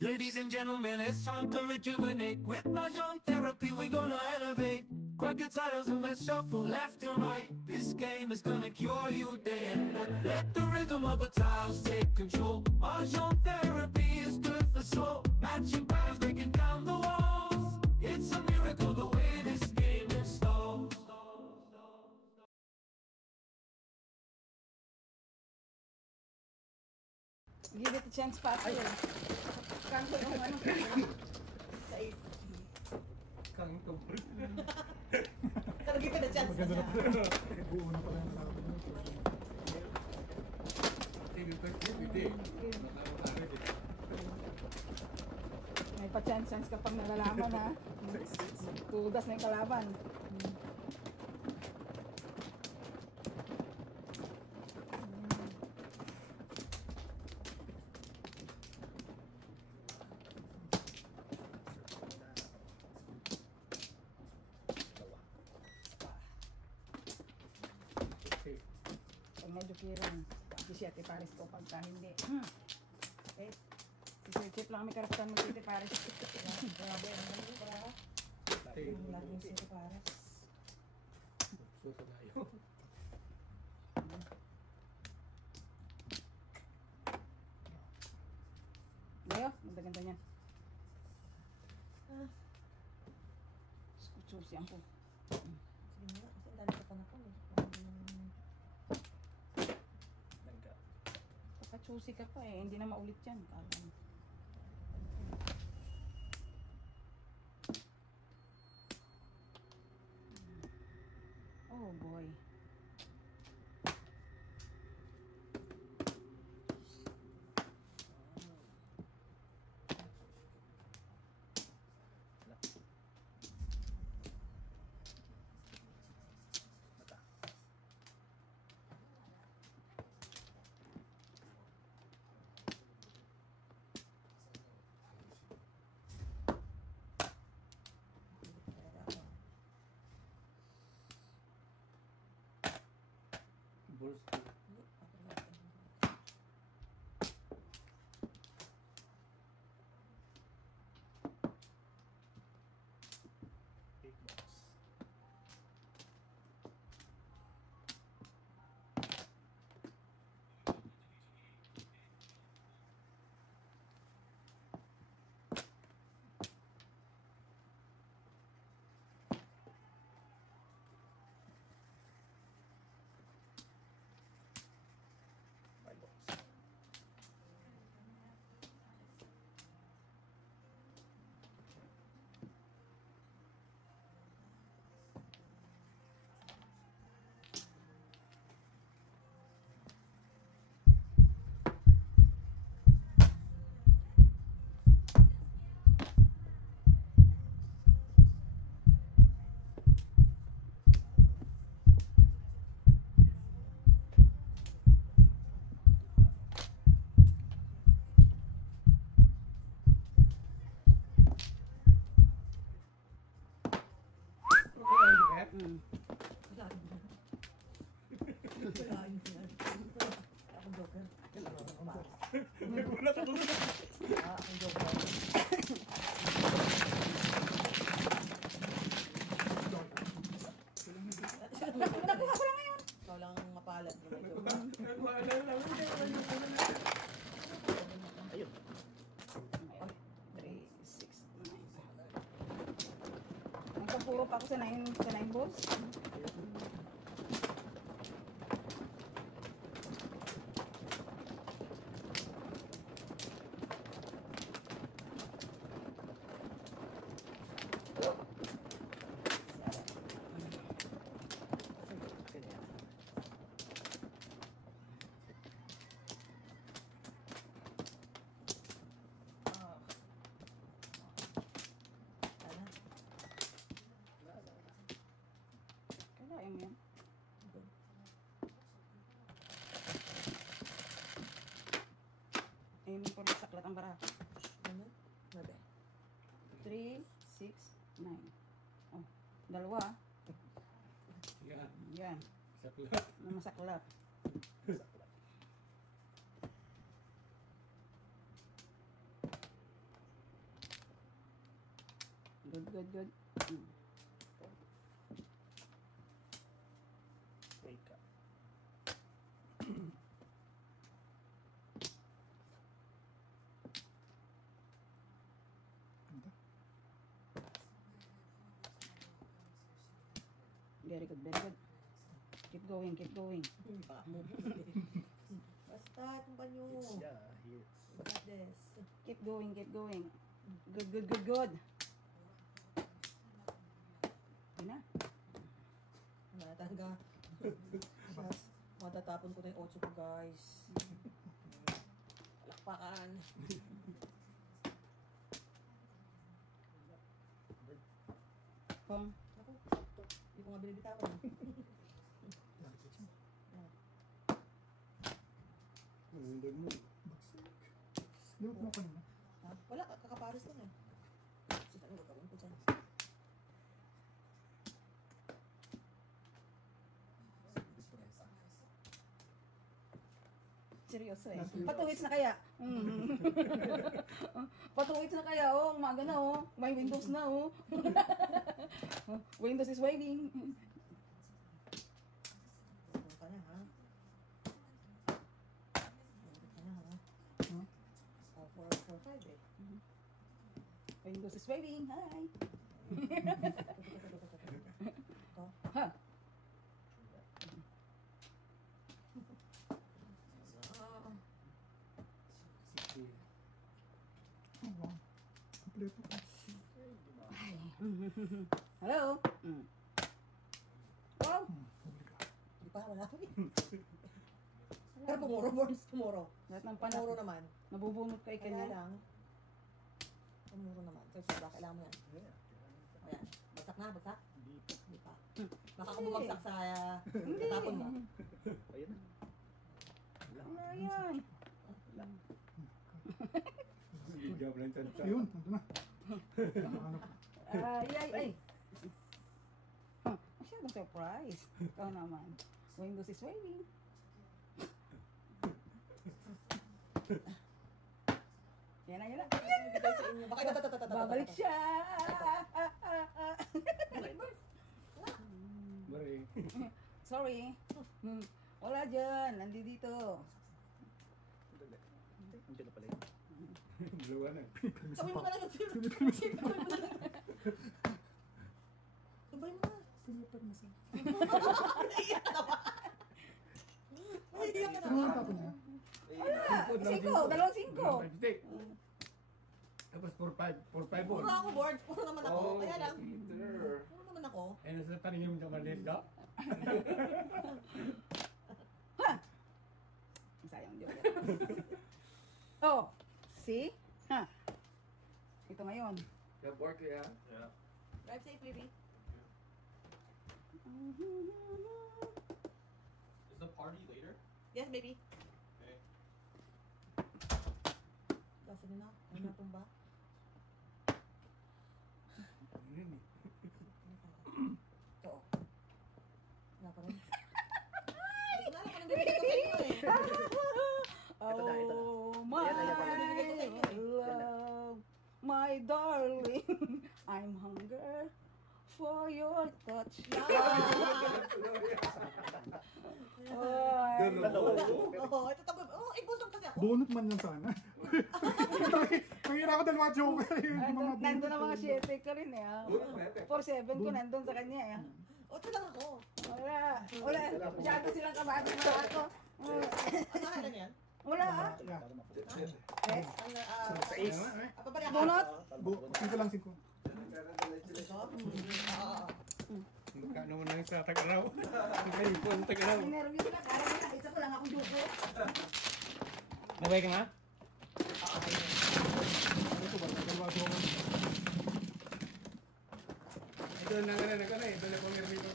Ladies and gentlemen, it's time to rejuvenate. With Mahjong therapy, we're gonna elevate. Grab your titles and let's shuffle left and right. This game is gonna cure you day and night. Let the rhythm of the tiles take control. Mahjong therapy is good for soul. Matching patterns, breaking down the walls. It's a miracle the way this game installs. Give it a chance pa ako. Kanto yung ano. Sais. Kanto. Pero give it a chance na siya. Buo na pala yung tao. May pa-chance ka pang nalalaman ha. Tudas na yung kalaban. Pag medyo kirang, si Siete Paris ko pagka hindi. Okay. Si Sir Chip lang may karapatan mo Siete Paris. Grabe, ang galing ba? Ang laging Siete Paris. Susulayo. Ngayon, maganda niyan. Susi ang po. Sige nga, kasi dali ka pa na po eh. Pagka-choosy ka pa eh, hindi na maulit yan. Oh boy. Balls. Big box. Five box. Ako joker. Nagulat ako. Ako joker. Nakuha ko lang ngayon. Ikaw lang ang mapalat. Ayun. 3, 6, 9. Nagpapuro pa ako sa 9 balls. Kailangan mo yan. Ayun po rin saklat ang baraha. Ano? Mabe. 3, 6, 9. Oh, dalawa. Yan. Yan. Saklat. Na masaklat. Saklat. good. Take ka. Very good. Keep going. Basta, tumba nyo. Hits ya, hits. You got this. Keep going. Good. Yun na. Matangga. Yes. Matatapon ko na yung 8 ko, guys. Palakpakan. Pong. Ako, hindi ko nga binibitawan. Nandun mo. Luto mo ko naman. Ha? Wala, kakapares lang eh. Sige, ano gagawin ko dyan? Seryoso eh. Patuwits na kaya. Patuwits na kaya, oh. Umaga na, oh. May Windows na, oh. Windows is waiting. Ano ka na, ha? Ano ka na, ha? Huh? 4, 5 eh. Windows is waiting. Hi. Ito. Ha. Ah, Sige. Oh, wow. Kompleto ka. Hello. Wow. Huli ka. Di pa, wala ko eh. Pero pumuro, Borns, pumuro. Lahat ng Pumuro panak. naman. Nabubunot kay Kaya kanya. lang, pumuro naman. So, sobra, kailangan mo yan. Yeah. Ayan. Bagsak na, bagsak. Hindi pa. Hindi pa. Baka kung bumagsak sa tapon mo. Ayun na. Ano yan? Bigyan mo lang tanta. Ayun, nandun na. Nakahanap ko. Ay. Masyadong surprise. Ikaw naman. Windows is waiting. Yan na. Bigay sa inyo. Baka Babalik siya. Mari. Sorry. Wala dyan. Nandito. Andiyan na pala yun. Dalawa na. Sabay mo na lang. Sabay mo na. Pinipag mo siya. Naiiyak ka naman. Naiiyak ka Ano naman. ang tapon niya? Singko. Dalawang singko. Tapos 4-5 Puro ball. ako, Borns. Puro naman ako. Kaya lang. There. Puro naman ako. Eh, nasa paningin mo siya maliit ka? Sayang joke. Oh. See? Ha. Ito ngayon. Yeah, work ya. Drive safe, baby. Is the party later? Yes, baby. Okay. Kasi na. Ano na tumba? Yun eh. Ito. Wala pa rin. Wala ka nang bibigay ko sa inyo eh. Oh, my Ayan. love, my darling, I'm hunger for your touch. Ay, Oo, ito tabi. Oo, ibusong kasi ako. Bunot man yan sana. Nangira ko dalawa joke. nandun ang mga 7 ko rin eh. 4-7 ko nandun sa kanya eh. Ocho lang ako. Wala. Masyado silang kabado na ako. Ano kailan yan? Wala ah. Yeah. Eh, Sa is. Pabalik ako. bunot. Singko lang, singko. Kano mo lang sa Tagaraw. Ngayon po ang Tagaraw. Nervous na. Parang nakita ko lang akong dugo. Nabay ka nga? Ito ba? Dalawa joke. Ito na nga na ka na eh. Ito na pang nirmito.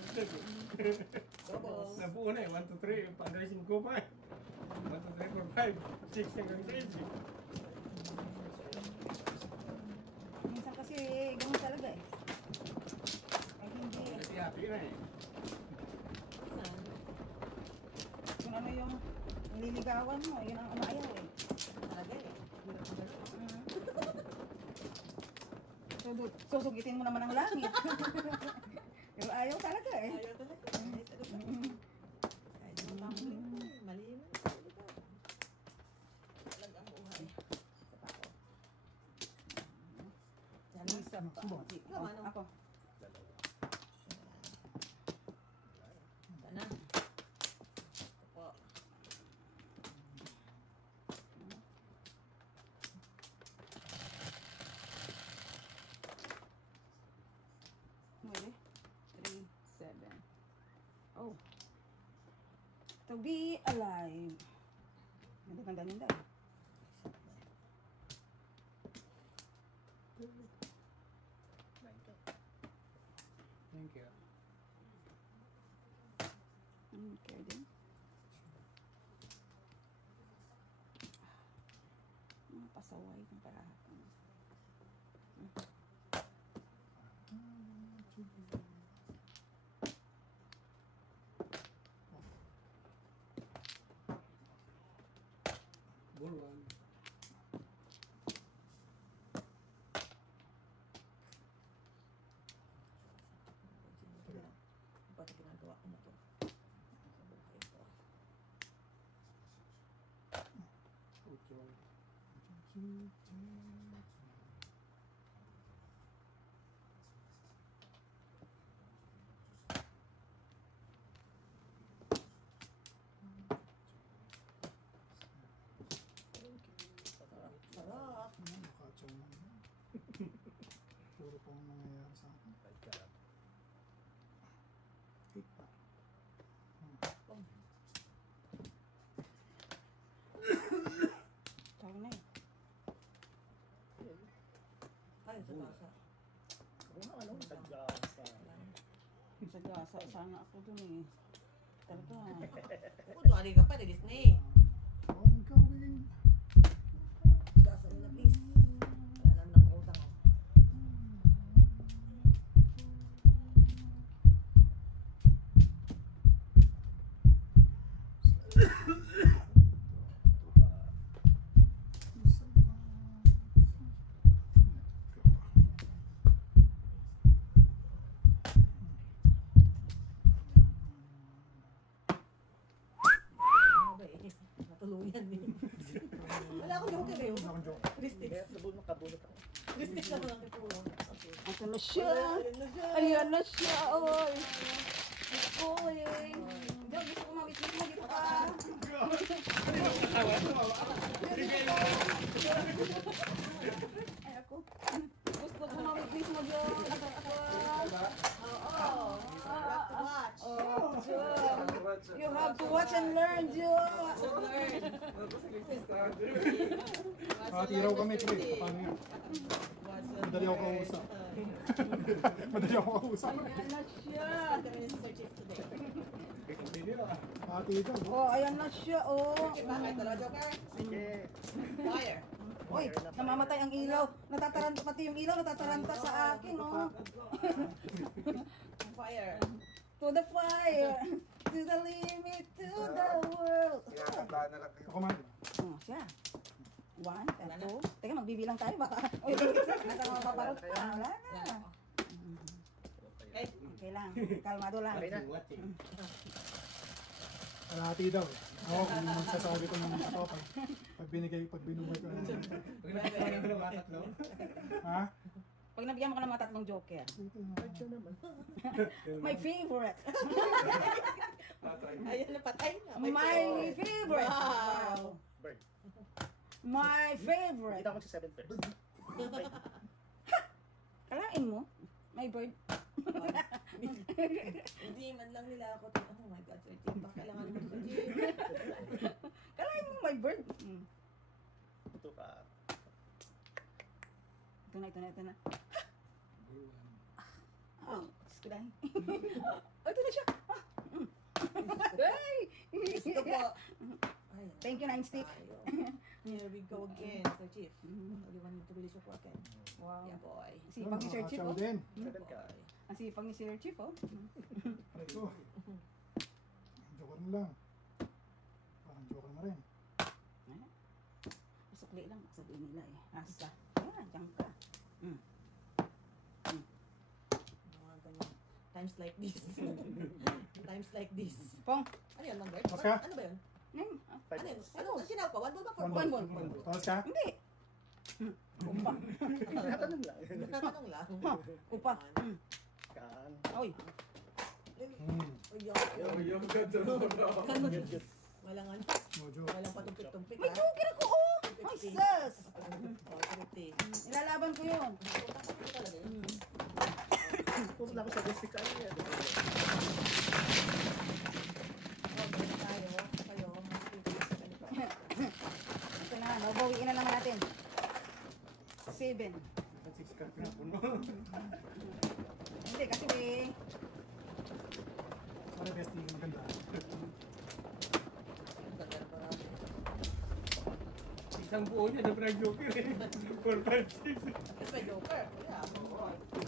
Doubles. Nabuo na eh. 1, 2, 3. Padre 5 pa eh. 1, 2, 3, 4, 5. 6 hanggang 6. Minsan kasi ganun talaga eh. Ay hindi. Kasi happy na eh. Kung ano yung nililigawan mo, yun ang umayaw eh. Talaga eh. So Susugitin mo naman ang langit. Pero ayaw talaga eh. Ayaw talaga. Kahit ano ba? Kahit ano pa ako rin po eh. Mali mo. Talagang buhay. Isa pa ako. Yan na. Isa pa. Subok. Oh, Ikaw, ano? ako. Yan na. Ito po. Pwede. 3, 7. Oh. To be alive. Ganda-ganda nila eh. Thank you. Okay din. Pasaway ng parahan. Bulwan. Ba't ginagawa ko na to? Sa buhay ko. Utyo. Sarap. Sarap. Nakachaw na. Puro pong nangyayari sa akin. Kita. Tawag na eh. Ay, sa tasa. Sa gasa, sana ako dun eh. Talaga. Ako, duwali ka pa, Disney. Ongoing. Gasa mo na, please. Wala naman akong utang. Ano ba eh? Natuluyan eh. Wala akong joke eh. Wala akong joke. Ristic. Ristic na lang ito. Okay. Ito na siya. Ayan na siya. Ayan na siya. Oy. Ito eh. Diyan, gusto ko mawitness mo dito ka. Ay, ako. Gusto ko mawitness mo dyan. Oo. Have to watch. Oh, Diyan. You have to watch and learn, Diyan. Tiraw kami, please. Paano yan? Madali ako kausap. Madali ako kausap. Ayan na siya. Pati ito. Oh, ayan na siya. Oh. Fire. Uy, namamatay ang ilaw. Natataranta, pati yung ilaw natataranta sa akin, oh. Fire. To the fire, to the limit, to the world. Ako man. Oh, siya. 1, 2. Teka, magbibilang tayo baka. Uy, nasa mga paparot pa. Wala na. Okay. Okay lang, kalmado lang. Kalahati daw. Ako kung magsasabi ko ng ito, pag binumay ko na. Ha? Pag nabigyan mo ka ng mga tatlong joker. My favorite. Ayun na, patay na. My favorite. Wow. My favorite. Kita ko si 7 first. Kalain mo? My bird. Hindi man lang nila ako. Oh my God, 13 pa. Kailangan mo sa gym. Kalain mo my bird. Ito ka. Ito na, ito na, ito na. Oh, skuday. Oh, ito na siya. Hey! Gusto po. Ay, Thank you, 9 stick. tayo. Here we go again, Sir Chief. Only one to release your pocket. Wow. Yeah, boy. Sipag ni Sir Chief, Nakakachaw oh. din. 7 ka. Ang sipag ni Sir Chief, oh. Ito. Joker na lang. Parang joker na rin. Sukli lang, sabihin nila eh. Asa. Ayan, dyan ka. Times like this. Times like this. Pong. Ano yun, number? Tapos ka? Ano ba yun? Name. Ano yun? Ano? Ang sinaw ko? One ball ba? Four One ball? ball. Tapos ka? Hindi. Kumpa. Tinatanong lang. Natanong lang. Kumpa. Kan. Oy. Uy, yung ganda. Walang ano. Mojo. Walang patumpik-tumpik May ha. joker ako, oh. Ay, sus. Oh, tumpik. Ilalaban ko yun. Talaga yun. Kung na ako sa district, ano yan? Oh, meron tayo. Kayo, mas pipis sa kanila. Ito na, mabawiin na naman natin. 7. At 6 ka pinapuno. Hindi, kasi may... Sorry, bestie. Ang ganda. Ang ganda ng parami. Isang buo niya, na parang joker eh. 4, 5, 6. Tapos may joker. Kuya.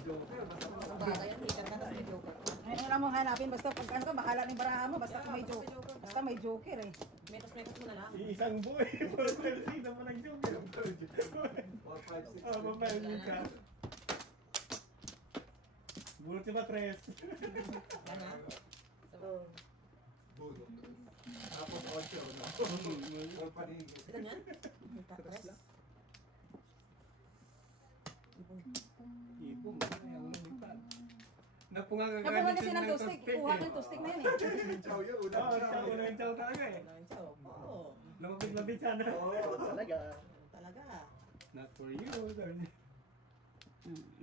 Joker, basta Ang bagay yan, hikan ka, tapos may joker. Ay, wala mo hanapin, basta pag ano ka, bahala ng baraha mo, basta kung may joker. Basta may joker eh. Metos-metos mo na lang. isang buo eh. 4, 5, 6 na parang joker. 1, 5, 6. Ah, mapahal ka. Bulot siya ba, 3? Yan ha. Tapos 8, no? Or panig. Ilan yan? Tatres. Ipong, yung lumipan. Napunga ka Napunga kasi ng tustik, kuha ng tustik na yun eh. Chow yun, una. Oo, una yung chow talaga eh. Wala yung chow. Oo. Lumapit-lapit siya na. Talaga. Talaga. Not for you. sabi niya.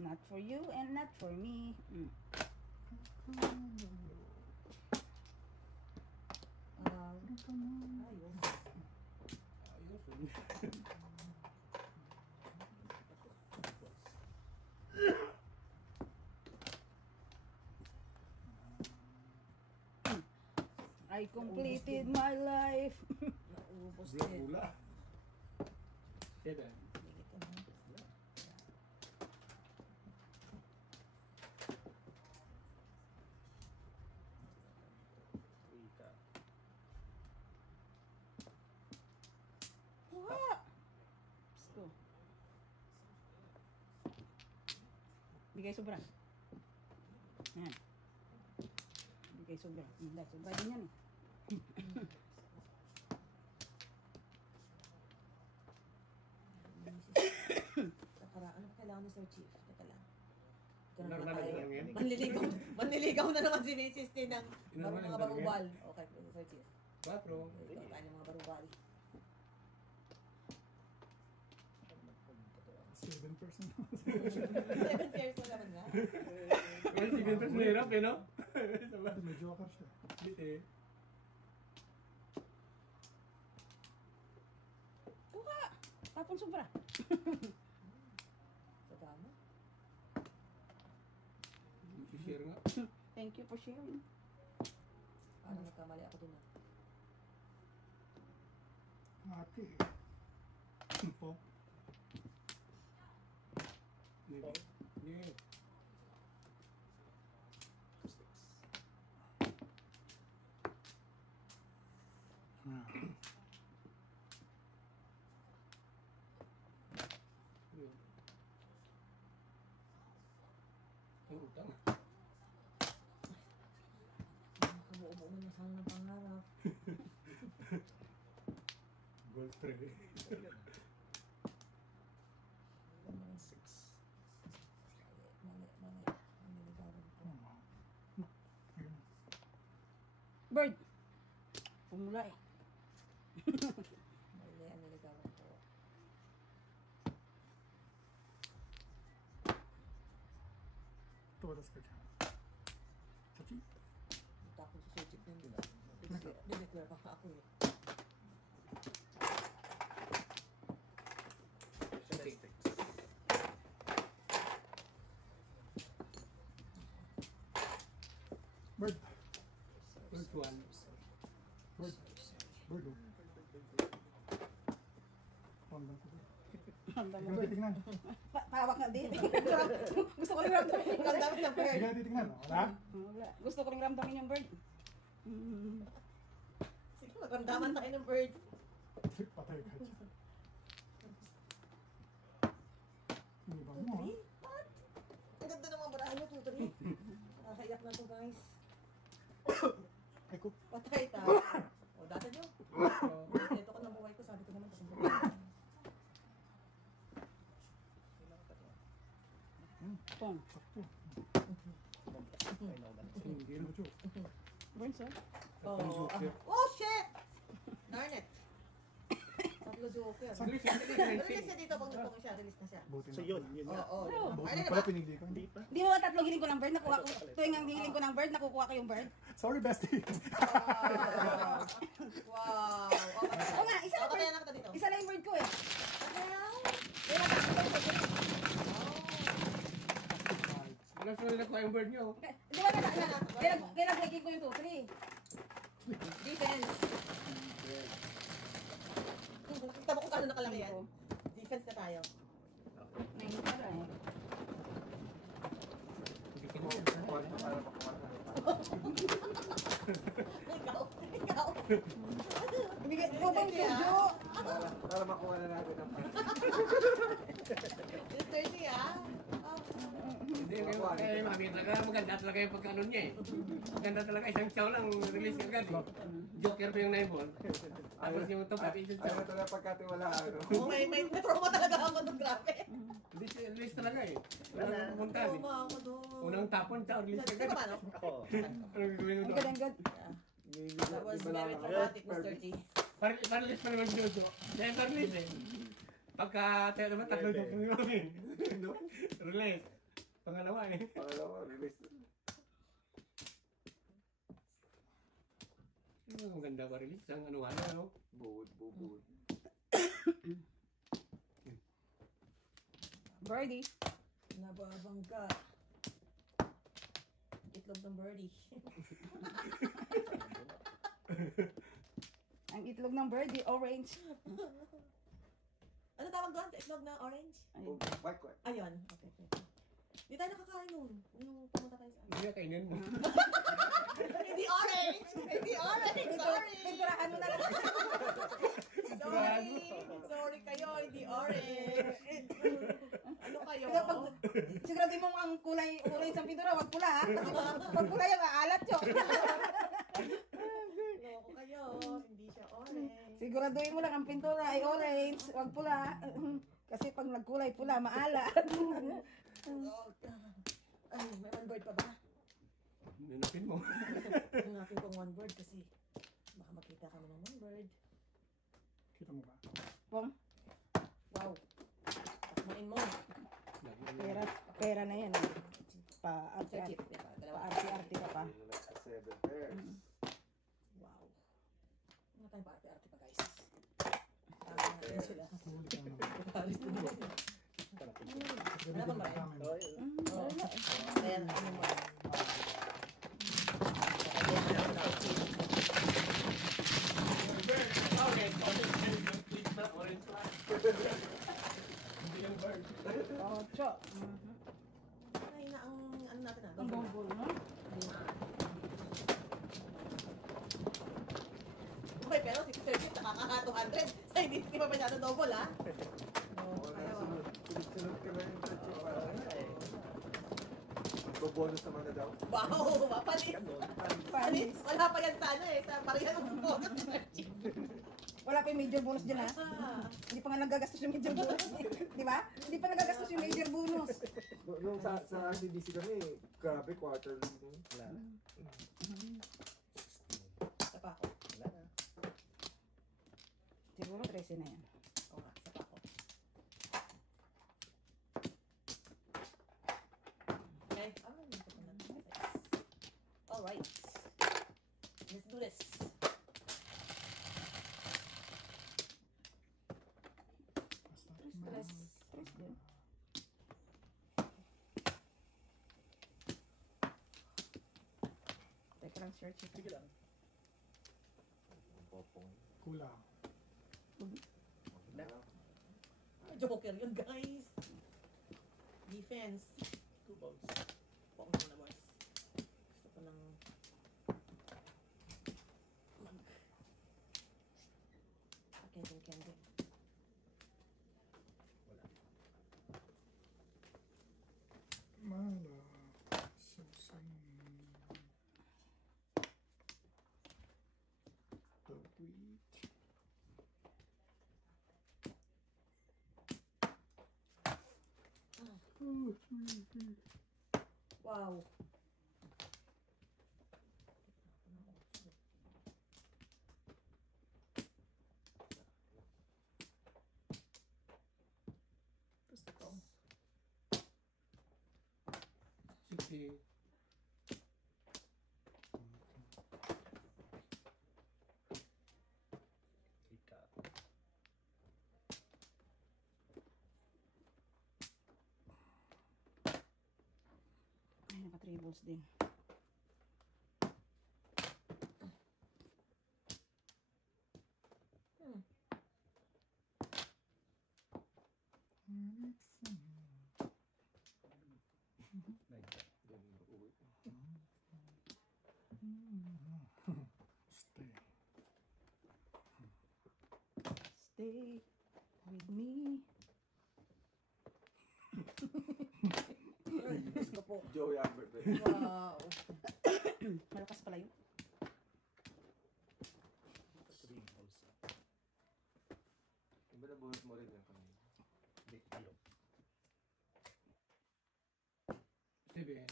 Not for you and not for me. Ayun. I completed my life. Naubos Bula, din. bula. Diba? Higit ka na. Wika. Kuha! Gusto. Bigay sobra. Yan. Bigay sobra. Hindi, sobra din yan eh. Ano pa kailangan ni Sir Chief? Teka lang. Ito na Normal naman tayo. lang yan. Manliligaw na naman si Mrs. T ng Normal mga lang barubal. Okay, Sir Chief. 4. Ikaw tayo ng mga barubal. 7 person. 7 years na naman nga. Well, si Vintas mahirap eh, no? Diba? May joker siya. Eh. Kuha! Tapon sobra. Sa dami. Share nga. Thank you for sharing. Parang nagkamali ako dun ah. Ate. Po. Yeah. Ang utang. Kabuo-buo man yung sana ng pangarap. Gold 3. Mali. Manliligawan ko. Bird! Pumula eh. Mali ang niligawan ko. Todas ka dyan. Sachi. Takot sa Sir Chief nyo. Dineclare pa ako eh. Bird. First one. Bird. Bird. Oh. Pandang ko. Handa Hindi mo ka bird. titignan. Pawak na din. Gusto ko rin ramdamin. Ang dami ng Hindi bird. ka titignan. Wala? Wala. Gusto ko rin ramdamin yung bird. Sige, magramdaman tayo ng bird. Patay ka dyan. Hindi ba mo? Tutri? What? Ang ganda ng mga barahan mo, Tutri. Okay. Naiyak na to guys. Ay ko. Patay ta. O, data nyo. Ito ko ng buhay ko. Sabi ko naman kasi buhay. Pong. Hindi mo jo. Burns, oh. Oh, oh shit! Darn it. Sabi ko joker. Release Release na dito. Pag siya, release na siya. Buti na. So yun, yun nga. Oo. Buti Ano na na pala ba? pinigli ko. Hindi pa. Di mo ba tatlo hiling ko ng bird? Nakuha ko. Tuwing ang hiling ko ng bird, nakukuha ko yung bird. Sorry, bestie. Wow. Oo nga, isa lang Kaya bird. na kita dito. Isa lang yung bird ko eh. Kaya Ano sunod na kuha yung bird nyo? Di ba kailan breaking ko yung 2-3? defense. Kita mo kung paano nakalaki yan. Defense na tayo. Nahinta na eh. Hindi ka na. Para makuha na. Ikaw. Bigay mo bang video? Para makuha na natin ang part. It's 30 ah. Hindi, kaya makita ka, maganda talaga yung pagkano niya eh. Maganda talaga, isang chow lang, release ka agad eh. Joker pa yung 9 ball. Tapos yung top up, isang chow. Ayaw talaga pagkatiwalaan. Oh, may trauma talaga ako doon, grabe. Release talaga eh. Walang pupuntahan eh. Trauma ako doon. Unang tapon, chow, release ka Sino agad. paano? Ako. Ano gagawin mo Ang doon? good, ang good. That was very traumatic, Mr. T. Paralize pa naman Jojo. Kaya paralize eh. Pagka, tayo naman, tatlong joker yung gawin. Release. Pangalawa eh. Pangalawa, release. Ang ganda pa release. Ang ano. Buod. Birdie. Nababangga. Itlog ng birdie. Ang itlog ng birdie, orange. Ano tawag doon sa itlog na orange? Ayun. White. Ayun. Okay. Hindi tayo nakakain nun. Yung pumunta tayo sa... Hindi na kainin mo. Hindi orange! Hindi orange! Sorry! Pinturahan mo na lang. Sorry kayo, hindi orange. Ano kayo? Pero pag, sigurado mo ang kulay orange ang pintura, wag pula ha. Kasi pag pula yung aalat yun. Loko kayo, hindi siya orange. Siguraduhin mo lang ang pintura ay orange, wag pula. Kasi pag nagkulay pula, maalat. Ay, may one bird pa ba? Nanapin mo. Hanapin kong one bird kasi baka makita kami ng one bird. Kita mo ba? Pong, Wow. Takmain mo. pera na yan. Pa-arte-arte. Pa-arte-arte ka pa. Seven pairs. Wow. Ano tayong paarte-arte pa guys? Tama natin sila. Huli ka naman. Paris na din. Wala bang marami? Oh, yun. Oo. Ayan, ano mo? Ocho. Ay na ang ano natin ah. Ang bongbong, no? Okay, pero si Sir Chip nakakaka 200. Sa hindi pa masyado double ah. Wala, sunod ka lang yung touch para bonus naman na daw. Wow, mapalit. Palit. Wala pa yan sa ano eh. Sa parihan ng bonus ni Sir Chip. Wala pa yung major bonus dyan ha. Ah. Hindi pa nga nagagastos yung major bonus. Di ba? Hindi pa nagagastos yung major bonus. Nung sa CDC kami, grabe quarter lang. Wala na. Isa pa ako. Wala na. Siguro 13 na yan. Oo nga, isa pa ako. Okay. Dito pa na. Alright. Let's do this. Tres din. Teka lang, search it. Sige lang. Kulang. Joker yun, guys. Defense. 2 balls. Pong muna, boys. Gusto ko ng... Candy. Mala. Susan. Wow. Gusto ko. 60. Ika. Ay, naka 3 balls din. Stay. Stay with me. Gusto po. Joey Albert. Wow. Malakas pala yun. 3 balls. Iba na bonus mo rin yan kanina. Hindi, ayaw. 7.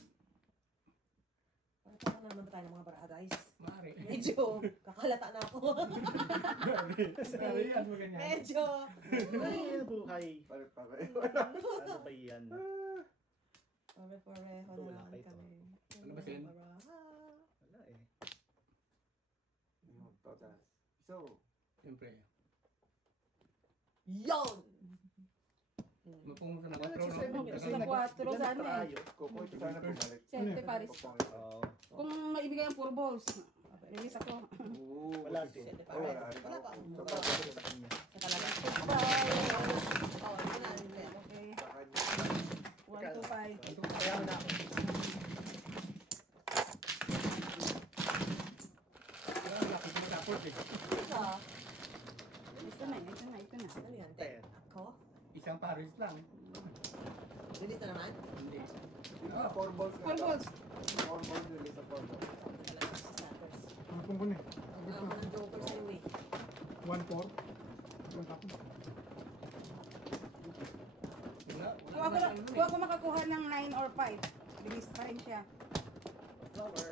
Parang na naman tayo ng mga baraha, guys. Mari. Medyo kakalata na ako. Stay. Ano ganyan? Medyo. Ay, buhay. Pare-pare. Ano ba yan? Pare-pareho Wala na pa ito. kami. Ano ba, Sen? Baraha. Wala eh. Yung totas. So, Siyempre. Yon! Mapung sa Wala, mga pro, sa no? Sa 4 sana eh. tayo. Coco, ito sana bumalik. Siyempre, Paris. Oo. Kung maibigay ang 4 balls, release ako. Oo. Wala buti. din. Oh, wala rin Wala ako. pa. Sa Wala kanya. ko sa kanya. Sa talaga. Oh, yun na. Yun na. Okay. Sa kanya. 1, 2, 5. Kaya na ako. Laki mo tapos eh. Isa. Ito na, ito na, ito na. Ano yan? Ten. Ako? Isang Paris lang. Release na naman? Hindi. Ah, 4 balls na. 4 balls. 4 balls release sa 4 balls. Talaga si Sanders. Ang kumpuni. Ang ako ng Joker sa iyo eh. 1-4. Ang tapos. Wala. Kung ako, kung ako makakuha ng 9 or 5, release pa rin siya. Flower.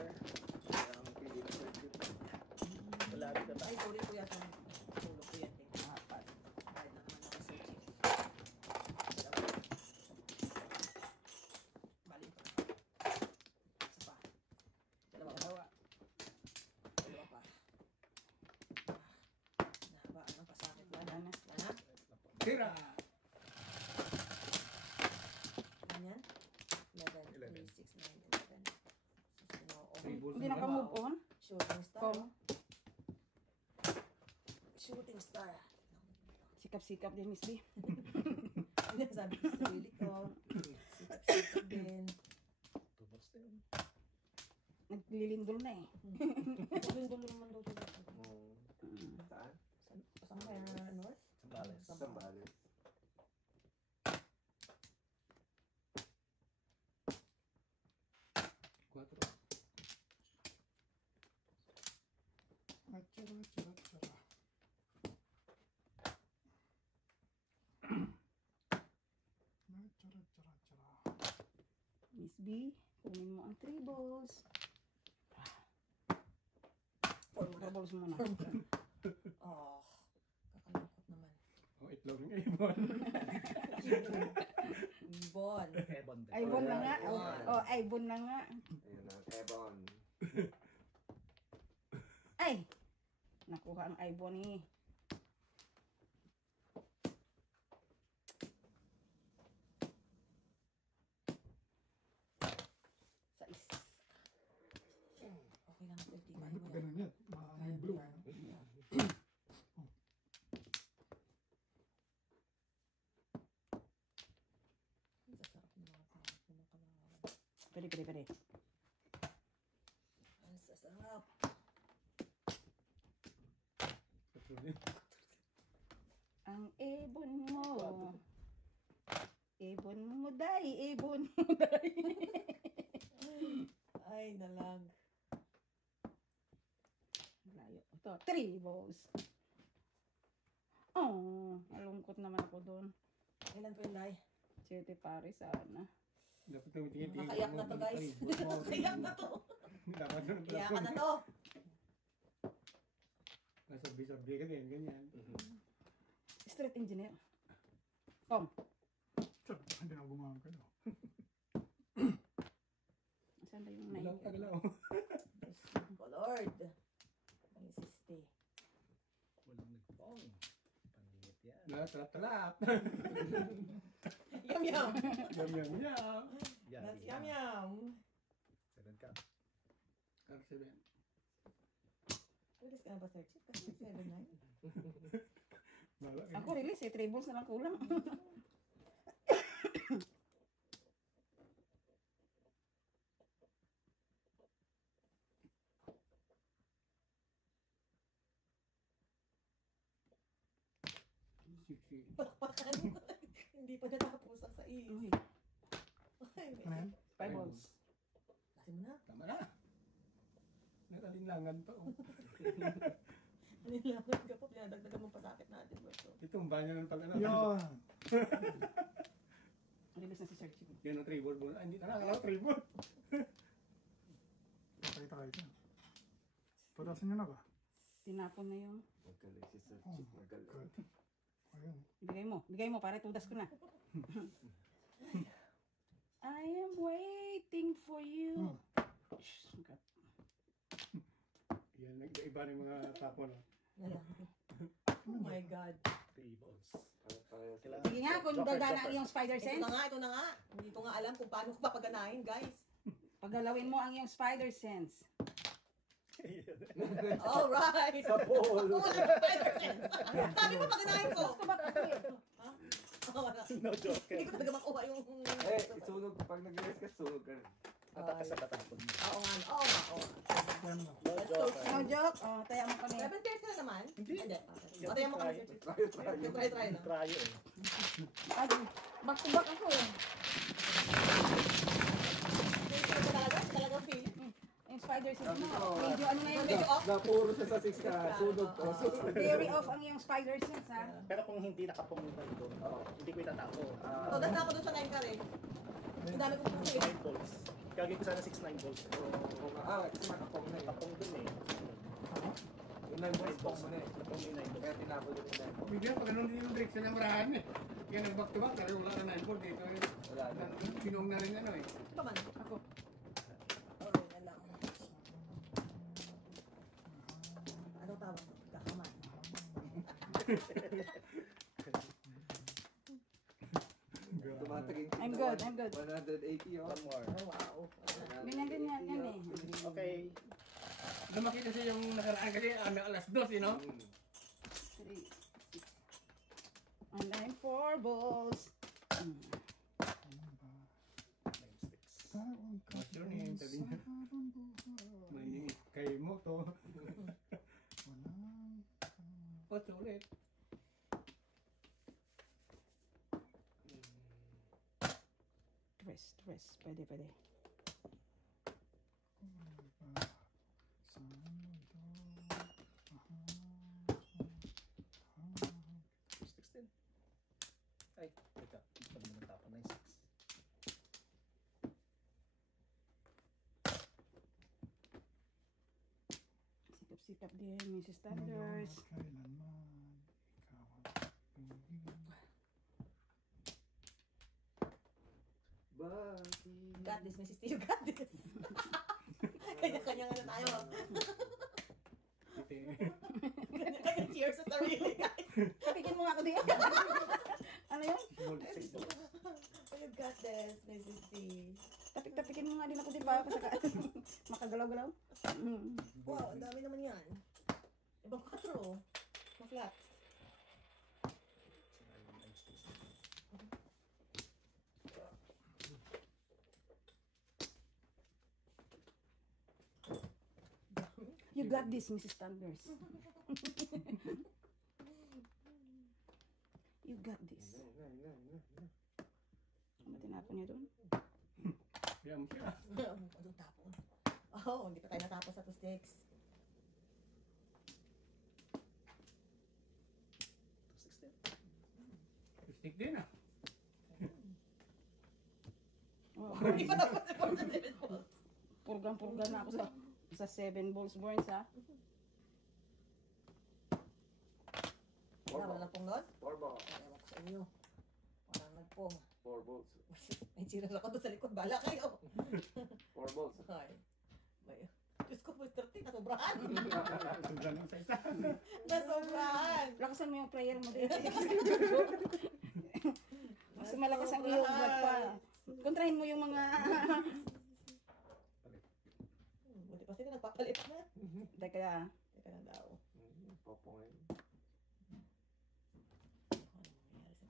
Ang pili na circuit. Wala rin na ba? Ay, sorry kuya. Tulog ko yan. eh. Apat. Kahit na naman ako sa chief. Balik ko. Isa pa. Dalawa pa. Dalawa pa. Nahabaan ng pasakit. Wala na. Wala? Tira. Ganyan? 11, 3, 6, 9, 11. Hindi naka-move on. Shooting star. Kom. Shooting star. Sikap-sikap din, Miss B. Ano sabi ko sa sarili ko? Sikap-sikap din. 2 balls din. Naglilindol na eh. Lindol naman daw siya. Oo. Saan? Saan kaya north? Sambales. Sambales. Quatro. Tsara, tsara, tsara. Tsara, tsara, tsara. Miss B, kunin mo ang 3 balls. 4 balls muna. Oh, kakalungkot naman. Oh, itlog ng ibon. Bon. Ebon din. Ibon na nga. Ayan. Oh, ibon na nga. Ayun na. Ebon. Ay! Nakuha ang ibon eh. Sais. Okay lang, 50 May mo yan. ganun yan. May blue. Ang sasarap ng mga tao. Kumakalawan. Pwede. Ang sasarap. Ang ibon mo. Ibon mo day, ibon mo day. Ay, nalang. Layo. Ito, 3 balls. Oh, malungkot naman ako doon. Ilan po yung lay? Machete pare sana. Dapat tumitingin-tingin. Nakakaiyak na to, guys. Nakakaiyak na to. Dapat doon. Iyakan na to. Nasabi-sabi ka din, ganyan. Street engineer. Kom. Sure, hindi na gumawa ka no. Saan ba yung Galaw ka, galaw. Oh, Lord. May siste. Walang nagpong. Pangingit yan. Trap-trap. Yum, yum. Yum, yum, yum. Yan. That's yum, yum. 7 ka. Karseven. Release ka na ba, Sir Chip? Kasi 7-9. Bala ka. Ako release eh. 3 balls na lang kulang. Siksi. Palakpakan. Hindi pa natapos ang sais. Uy, Ay, Ano yan? 5 balls. Lasi mo na. Tama na. Nakalinlangan pa. Oh. Nilaman ka pa. Pinadagdagan mo pasakit natin. Bro. Itong banyo ng pag ano. Yun! Release na si Sir Chip. Yan ang tribal ball. Ay, hindi na nakakalaw tribal. Patay tayo dyan. Patasin nyo na ba? Tinapon na yung... Magaling si Sir Oh, Chip, magaling. good. Ayun. Bigay mo. Bigay mo para tudas ko na. I am waiting for you. Shh, God. Yan, nag-iba ng mga tapon. Lalaki. Oh my God. 3 balls. Parang Kailangan- Sige nga, kung Joker, gagana joker. ang iyong spider Ito sense, na nga, ito na nga. Hindi ko nga alam kung paano ko papaganahin, guys. paggalawin mo ang iyong spider sense. Alright. Sa pool. Sabi mo paganahin ko. Gusto ba kasi? Ha? Oh, wala. No joker. Hindi ko talaga makuha yung... Sunog. Pag nag-release ka, sunog ka rin. Atak ka sa tatapon. Oo nga, oo nga, oo nga. Yan na. No joker. No joke? Oh, taya mo kami. 7 pairs ka na naman? Hindi. O, tayo mo kami, Sir Chip. Try na. Try eh. Ay, back to back ako eh. Talagang feeling. Yung spider sense Sabi mo. ko, Medyo ano na yun. Medyo off. Napuro siya sa 6 ka. Sunog ko. Very off ang iyong spider sense ha. Pero kung hindi nakapunta ito, hindi ko itatapo. So, dahil ako dun sa 9 ka rin. Ang dami kong pumunta 9 balls. Gagawin ko sana 6-9 balls. Kasi matapong na eh. Tapong dun eh. Yung 9 balls, pong mo na eh. Tapong yung 9 balls. Kaya tinapon yung 9 balls. Bigyan, pag ganun din yung direction ng marahan eh. Yan ang back to back, pero wala na 9 ball dito. Wala na. Pinong na rin ano eh. pa man. Ako. Okay na lang. Anong tawag mo? Kakaman. Tumatagin. I'm good, I'm good. 180 oh. One more. Oh, wow. Ganyan din yan eh. Okay. Lumaki kasi yung nakaraan kasi alas 2 you know? 3, 6. And I'm 4 balls. What's your name? Sabi niya. May kay mo to. What's ulit? Rest. Pwede. Six din. Ay, teka. Hindi pa naman natapon na yung 6. Sikap din, Mrs. Thunders. Got this, Mrs. T. You got this. Kanya-kanya nga na tayo. Kanya-kanya cheers sa sarili, guys. Tapikin mo nga ako diyan. Ano yun? You got this, Mrs. T. Tapikin mo nga din ako di ba? Kasi makagalaw-galaw. Wow, ang dami naman yan. Ibang 4. Ma-flat. You got this, Mrs. Thunders. You got this. Ano tinapon niya doon? Kaya mo siya. Anong tapon? Oh, hindi pa tayo natapos sa 2 sticks. 6 din. Stick din ah. Hindi pa tapos si Paul sa 7 balls. Purgang-purga na ako sa 7 balls burns ha. Wala na pong nun? 4 balls. Ewan ko sa inyo. Walang nagpong. 4 balls. May siras ako doon sa likod. Bala kayo. 4 balls. Ay. May... Diyos ko, Mr. T, nasobrahan. Sobrang ng sa isa. Nasobrahan. Lakasan mo yung prayer mo dito. Mas malakas ang iyong blood pa. Kontrahin mo yung mga... Buti pa sila nagpapalit na. Teka, Teka lang daw. Popongin. Ano nangyari sa buhay natin?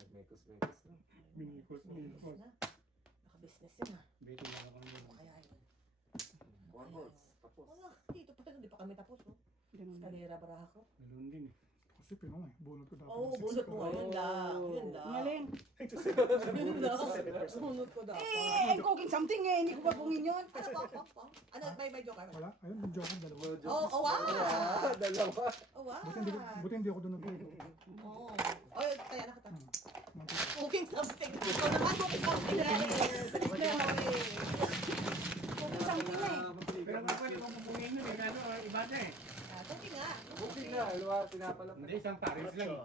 Nagmekos-mekos na. Minikos, minikos. Na. Naka-business yun ha. Bito lang ako Ano yun. kaya yun? 4 balls. Tapos. Wala, dito pa hindi pa kami tapos. No? ganun. Kalera baraha ko. Ganun din eh. Kasi pinong eh. Bunot ko dapat. Oo, bunot mo. Yun lang. Yun lang. Galing. Yun lang. Bunot ko dapat. I'm cooking something eh. Hindi ko pa bungin yun. Ano, may joker? Wala. Ayun, yung joke ang dalawa. Oh, wow! Dalawa. Oh, wow! Buti hindi ako doon nag-uwi. Oh. Oh, kaya nakita. Mantika. Cooking something. Ikaw naman, cooking something. Cooking something na eh. Pero nga pwede kong pupungin nun eh. Ano, iba na eh. Cooking nga. Booking na. Luwa, pinapalap. Hindi, isang pares lang eh.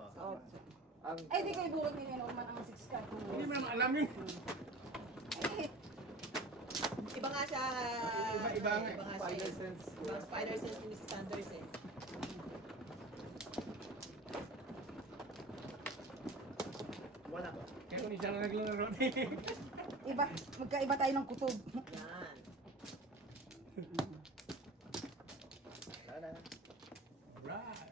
Ang Ay, di ko ibuhat ninyo naman ang 6 card. Hindi mo naman alam yun. Ay, Iba nga siya. Iba nga. Iba nga siya. final sense. Ibang spider sense ni Mrs. Sanders eh. Wala ba? Kaya kung isa lang naglalaro iba. Magkaiba tayo ng kutob. Yan. Wala na. Alright.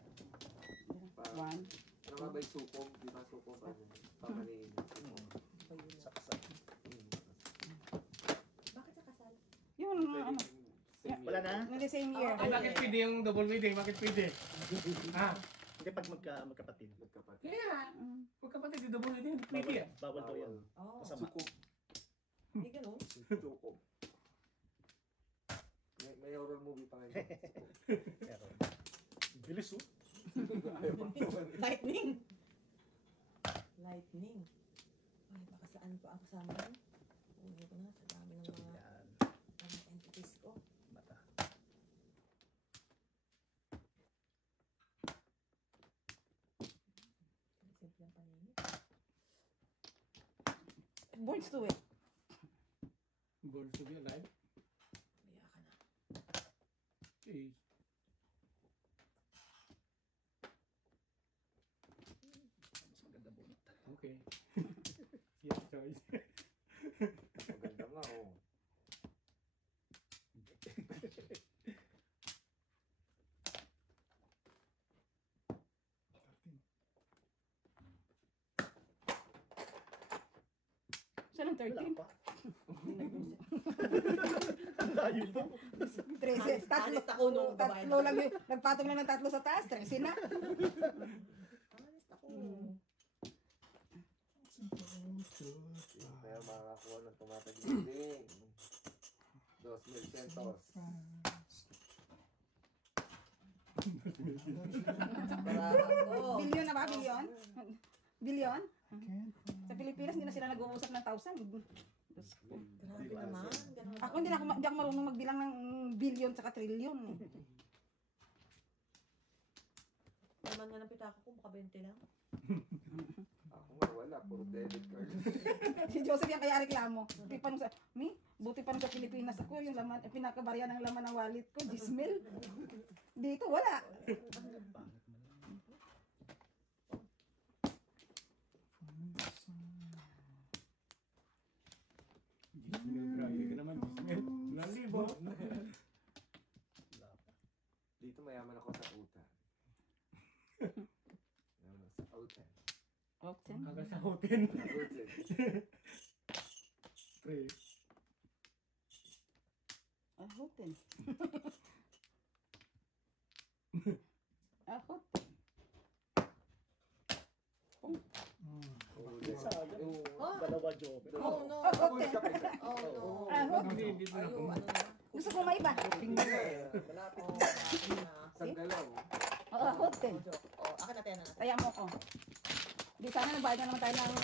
One. Ano nga ba yung supong? Di ba supong pa rin? Pamaniin. Saksak. Bakit sa kasal? Yun, ano. Wala na? In the same year. Ay, bakit pwede yung double wedding? Bakit pwede? Ha? Hindi pag magkapatid. Magkapatid. Kaya, magkapatid yung double wedding, hindi pwede yan. Bawal daw yan. Oh, Masama. Sukob. hindi ganun. Sukob. May horror movie pa ngayon. Pero, bilis oh. Lightning. Lightning. Ay, baka saan pa ako kasama yun? Uwi ko na sa dami ng mga Yan. entities ko. Mata. Simple ang paningin. Boards to it. Born to be alive. Kaya ka na. Okay. Mas maganda bunot. Okay. Yes, choice. Maganda nga, oh. Saan ang Wala 13? pa. Ang layo mo. 13. Honest ako nung babae Tatlo lang yun. Nagpatong lang ng tatlo sa taas. 13 na. Honest ako. Kaya makakakuha ng tumataginding. 2,000 centos. Baraha ko. Bilyon na ba? Bilyon? Bilyon? Can't. Sa Pilipinas, hindi na sila nag-uusap ng 1,000. Grabe naman. Ganun. Ako hindi ako marunong magbilang ng bilyon sa trilyon. Naman nga ng pitaka ko, baka 20 lang. Ako nga wala, puro debit card. Si Joseph yung kaya reklamo. Buti pa nung sa Pilipinas ako, yung laman, pinakabarya ng laman ng wallet ko, Gismil. Dito, wala. Grabe ka naman. 1,000. Wala pa. Dito mayaman ako sa utan. Mayaman ako sa utan. Often. Hanggang sa hotel. Sa utan. Pre. Ahotin. Ahot. Saga. Oh. Dalawa joker. Oh, no. Ahotin. Oh, no. Ahot. Hindi, hindi mo na Ayun, kung ano na. Gusto ko maiba. Malapit. Oh, grabe na. Isang galaw. Oo, ahotin. Oh, akin na tayo na. Kaya mo ko. Di sana nagbayad na naman tayo ng $5.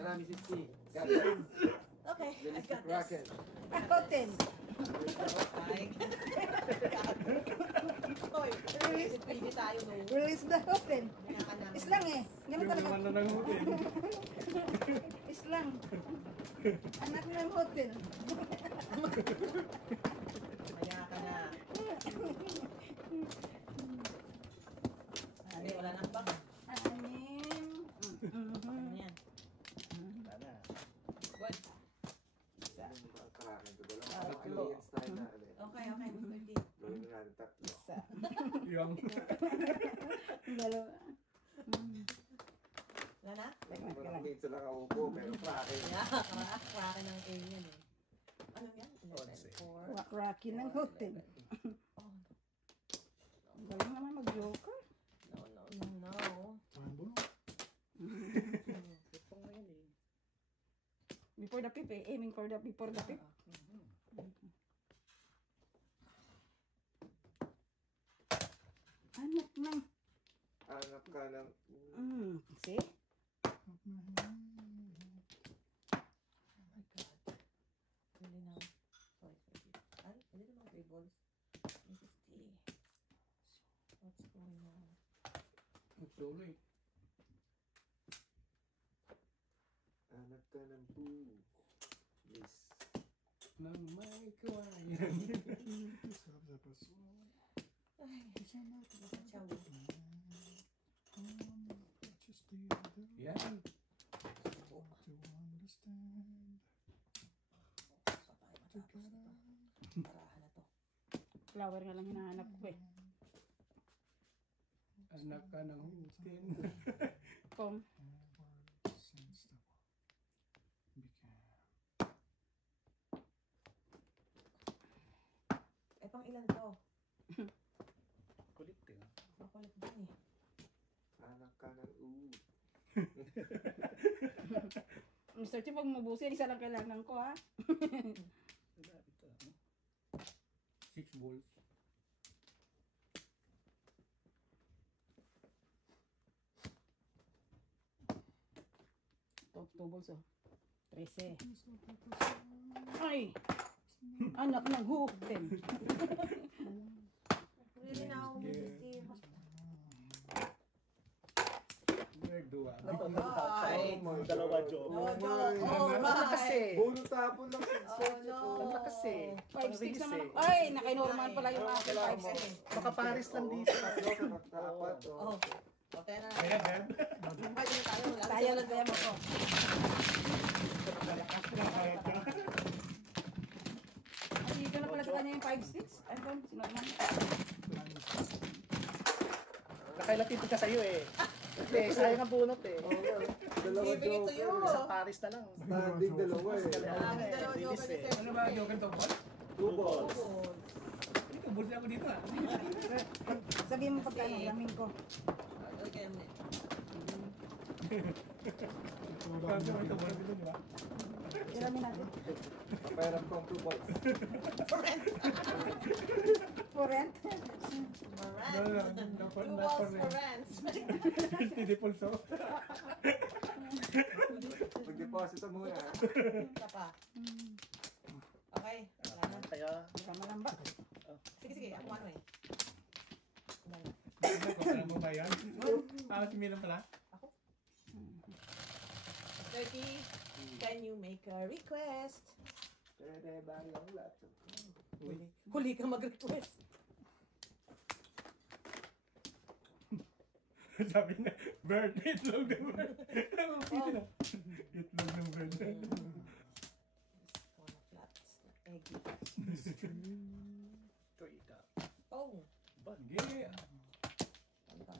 Marami si T. Captain. Okay, I Release the got this. Kraken. Hotel. Ay, Hoy, pwede tayo no. Release the hotel. Kaya ka naman. Islang eh. Ganun talaga. Yung naman na ng hotel. Islang. Anak ng hotel. Kaya ka na. Hindi, wala nang baka. Anim. Ano yan? Wala na. Good. Ang Kraken to. Dalawa. Ah, Aliens tayo na. ano eh. Okay, Mr. D. Gawin na natin tatlo. Isa. Yung Dalawa. Wala na? Parang minsan lang ako pero Kraken. Kaya, krake ng alien eh. Ano yan? 11, 4. Rocky ng hotel. Oh, Ang galing naman mag-joker. no. Sambo. Ipong na yun eh. Before the pip eh. Aiming for the before the pip. Anak ng... Anak ka ng... See? Really now. Sorry. Ay, hindi naman tables. Mrs. T. What's going on? solo eh. Anak ka ng boo. Miss. Nang may kawayan. Ay, nakachaw. Yan. Patay matapos na to. Parahan na to. Flower nga lang hinahanap ko eh. Anak ka ng hotel. Kung Eh, pang ilan to? Kulit eh. Makulit din eh. Anak ka ng oo. Mr. Chief, pag mabusin, isa lang kailangan ko ha. Grabe to. 6 balls. Two balls oh. 13. Ay! Anak ng hotel. Really now, Mrs. T. Nagduwa. Ay. Dalawa joke. No joke. Oh, Kasi. Bono tapon lang. Oh, no. Ang lakas eh. 5-6 naman ako. Ay, nakainormal pala yung aking 5-6. Baka Paris lang dito. Apat. Oh. Okay na. Kaya, Ben? Ay, hindi tayo. Tayo lang kaya mo ko. Ay, dito na pala sa kanya yung 5-6. Ay, doon, sinormal. Nakailatid ka sa'yo eh. Hindi, sayang ang bunot eh. Dalawa Giving it to you. joker. Sa Paris na lang. Standing dalawa eh. Dalawa Bilis joker eh. ni Ano ba joker to, Paul? 2 balls. Dito, bulsa ako dito ah. Sabihin mo pagkano, lamin ko. Okay, mo. Sabi mo ito, bulsa dito, di ba? Ilamin natin. Papayaram ko ang 2 balls. For rent. No, no, no. Two walls for rent. Hindi pulso. Mag-deposit mo muna. Isa pa. Okay. Wala na. Kaya, Tama lang ba? Sige, ako ano eh. Wala na. Alam mo ba yan? Si Milan pala? 30. Can you make a request? Pwede ba yung laptop? Huli ka mag-request. Sabi na, bird, itlog ng bird. Itlog ng bird. One flats. Eggy. ito ika. Oh. Yeah. Ano ka?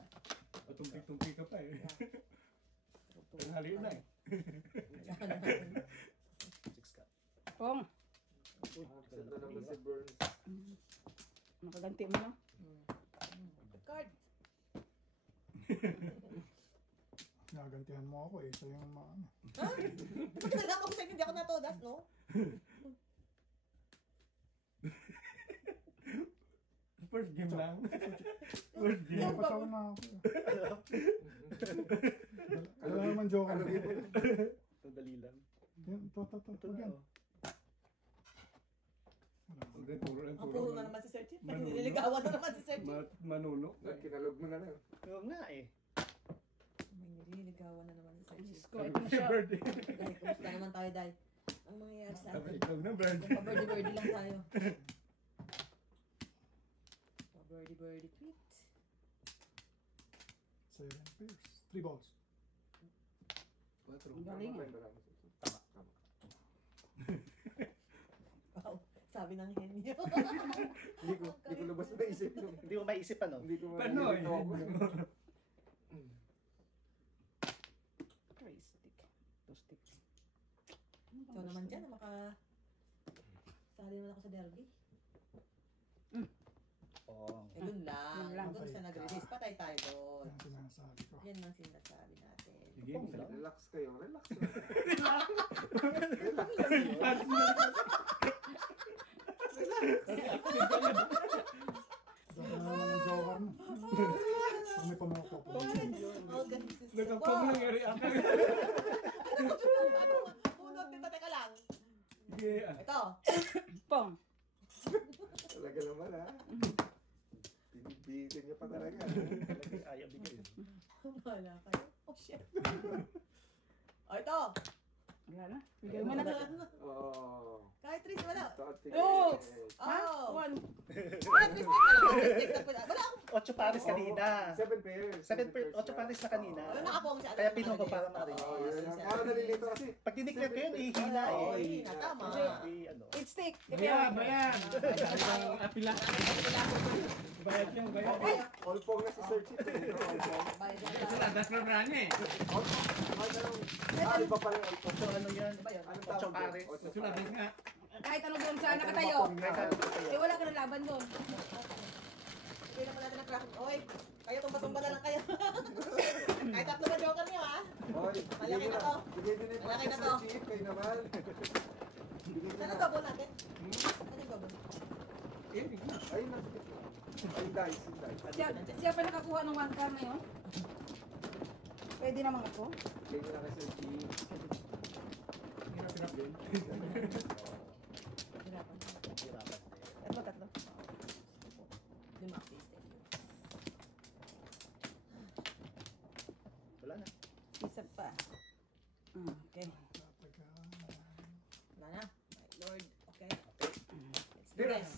Patumpi-tumpi ka pa eh. Tanghali na eh. 6 ka. Kung, Absent na naman si Burns. nakaganti mo lang. Card. Nagantihan mo ako eh. Sa'yo yung mga ano. Ha? Bakit nalaman ko sa'yo hindi ako natodas, no? First game lang. First game. Napatawa na ako. Wala naman joker. Ano yun? Niligawan na naman si Sir Chief. Manuno. Kinalog mo na lang. Oo nga eh. May niligawan na naman si Sir Chief. Ko, ito na siya. Birthday. Dahil, kumusta naman tayo, Dahil? Ang mangyayari sa atin. Ikaw na birthday. Pa-birdie-birdie lang tayo. Pa-birdie-birdie tweet. 7 pairs. 3 balls. Ang galing eh. Wow, sabi ng henyo. Hindi ko lubos na isip yun. Hindi mo maisip ano? Hindi ko Panoy. malilito ako. Three stick. Two stick. Ikaw naman dyan, sali naman ako sa derby. Oo. Eh, dun lang. Yun lang. Doon sa nag-release. Patay tayo doon. Yan ang sinasabi ko. Yan ang sinasabi natin. Sige, Relax kayo. Relax lang. Relax. Dahil naman ang joker mo. Pag may pamoko po. Oh, ganun. Nagkapag lang yung reaction. Unod dito, teka lang. Sige. Ito. Pong. Talaga naman ha. Binibitin niya pa talaga. Talagang ayaw bigay. Wala kayo. Oh, shit. Oh, ito. Wala na. Bigay mo na. Oo. Kahit Tris, wala. Oh! Oh. One. Kahit Tris, wala. Wala akong. 8 pares kanina. 7 pairs. 8 pares na kanina. Wala nakapong siya. Kaya pinuho para marinig. Oo, yun lang. Kaya nalilito kasi. Pag dineclare ko yun, ihina Oo, eh. ihina, tama. Ano. Eight stick. Bayan, bayan. Ang apila. Bayad yung bayad. All pong na si Sir Chief. Bayad yan Ito lang. na, that's from Rani. Iba pala yung all pong. So ano yan? Ba yun? Anong 8 tawag pares. doon? Ito na, this nga. Kahit ano doon sa nakatayo. Eh wala ka ng laban doon. Hindi naman natin ang crack. Oy, kayo tumba-tumba na lang kayo. Kahit tatlo ba joker niyo, ha? Oy, Malaki na to. Bigay din yung Malaki na Sir to. Chief. Kayo naman. Bigay Ano na. double natin? Ano yung double? Eh, tignan. Ayun na. Ay, yung dice. Yung dice. Siya pa nakakuha ng one car na yun. Pwede naman ako. Bigay mo na kay Sir Chief. Hirap-hirap din. Hirapan. Hirapan. Tatlo. Lima piece. Wala na. Isa pa. Okay. Wala na. My lord. Okay. Let's do this.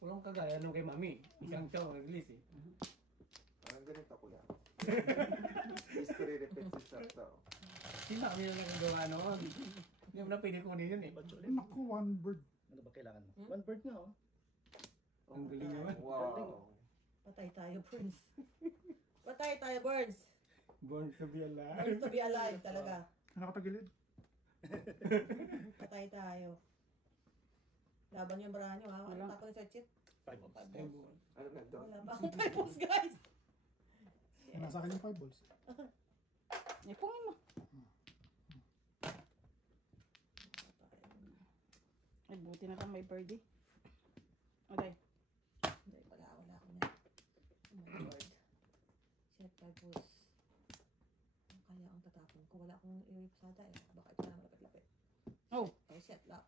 Walang kagaya nung kay Mami. Isang chow, nag-release eh. Parang ganito ko lang. History repeats itself daw. Si Mami na nagagawa noon. Hindi mo na pwede kunin yun eh. Naku, one bird. Ano ba kailangan mo? One bird na oh. Ang galing naman. Wow. Patay tayo, Burns. Patay tayo, Burns. Born to be alive. Burns to be alive talaga. Nakatagilid. Patay tayo. Laban yung bara nyo, ha? Ano Wala. tapos ni Sir Chief? 5 balls. Ano na doon? Wala pa akong 5 balls, guys. Nasa akin yung 5 balls. Ipungin mo. Ay, buti na lang may birdie. Okay. Hindi, wala akong yan. Oh my lord. Shit, 5 balls. Ano kaya ang tatapon ko? Wala akong iwipsada eh. Baka ito na malapit-lapit. Oh. Oh, shit, la.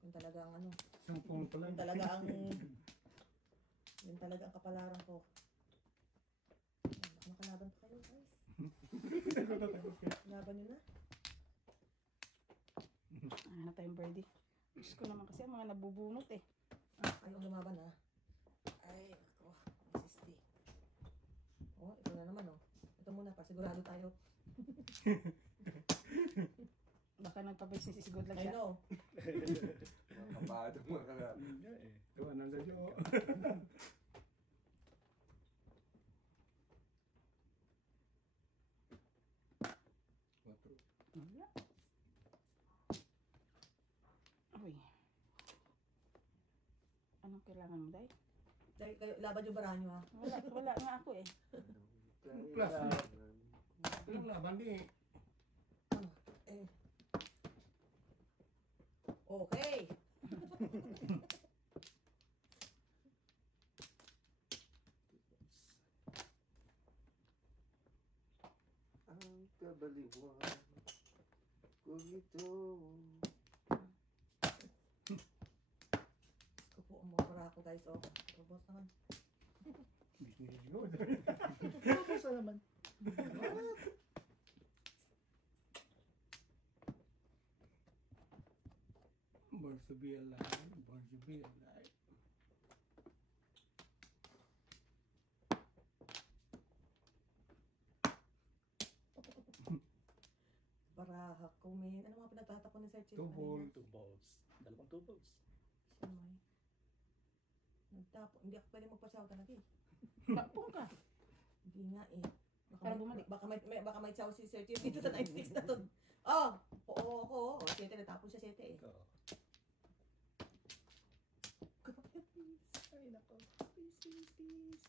Yung talaga ang ano. Sampung pa lang. Yung talaga ang... Yung talaga ang kapalaran ko. Baka makalaban pa kayo, guys. Laban nyo na. Hanap tayong birdie. Gusto ko naman kasi ang mga nabubunot eh. Ayaw lumaban, ha? Ay, nako. Insisti. Oh, ito na naman, oh. Ito muna, para sigurado tayo. Baka nagpapasigod lang I siya. know. Kabado mo ka na. Tuwa na sa Diyo. Wala. Uy. Anong kailangan mo, Day? Dahil kayo, laban yung bara nyo, ha? Wala nga ako eh. Plus. Anong laban di? Okay. Ang kabaliwan kung ito ko guys, oh. Robot naman. Basta naman. Born to be alive, born to be alive. Baraha ko, men. Ano mga pinagtatapon ni Sir Chief? Two ball. 2 balls. Dalawang 2 balls. Siya may. Nagtapon. Hindi ako pwede magpa-chow talaga eh. Bakpong ka. Hindi nga eh. Parang bumalik. Baka may chow si Sir Chief dito sa 96 na to. Oh! Oo ako. Oh. Siyete, natapon siya 7 eh. Oo. Ay, nako. Please.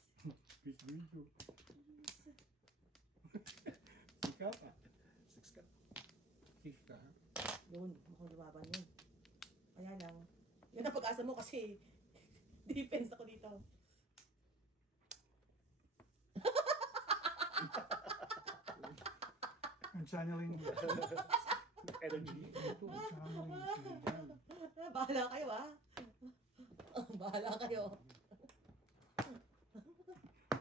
Peace be you. Sika pa. 6 ka. Sika. Yun, mukhang lumaban yun. Kaya lang. Yun ang pag-asa mo kasi defense ako dito. I'm channeling. Energy. Channeling. Bahala kayo ah. Bahala kayo.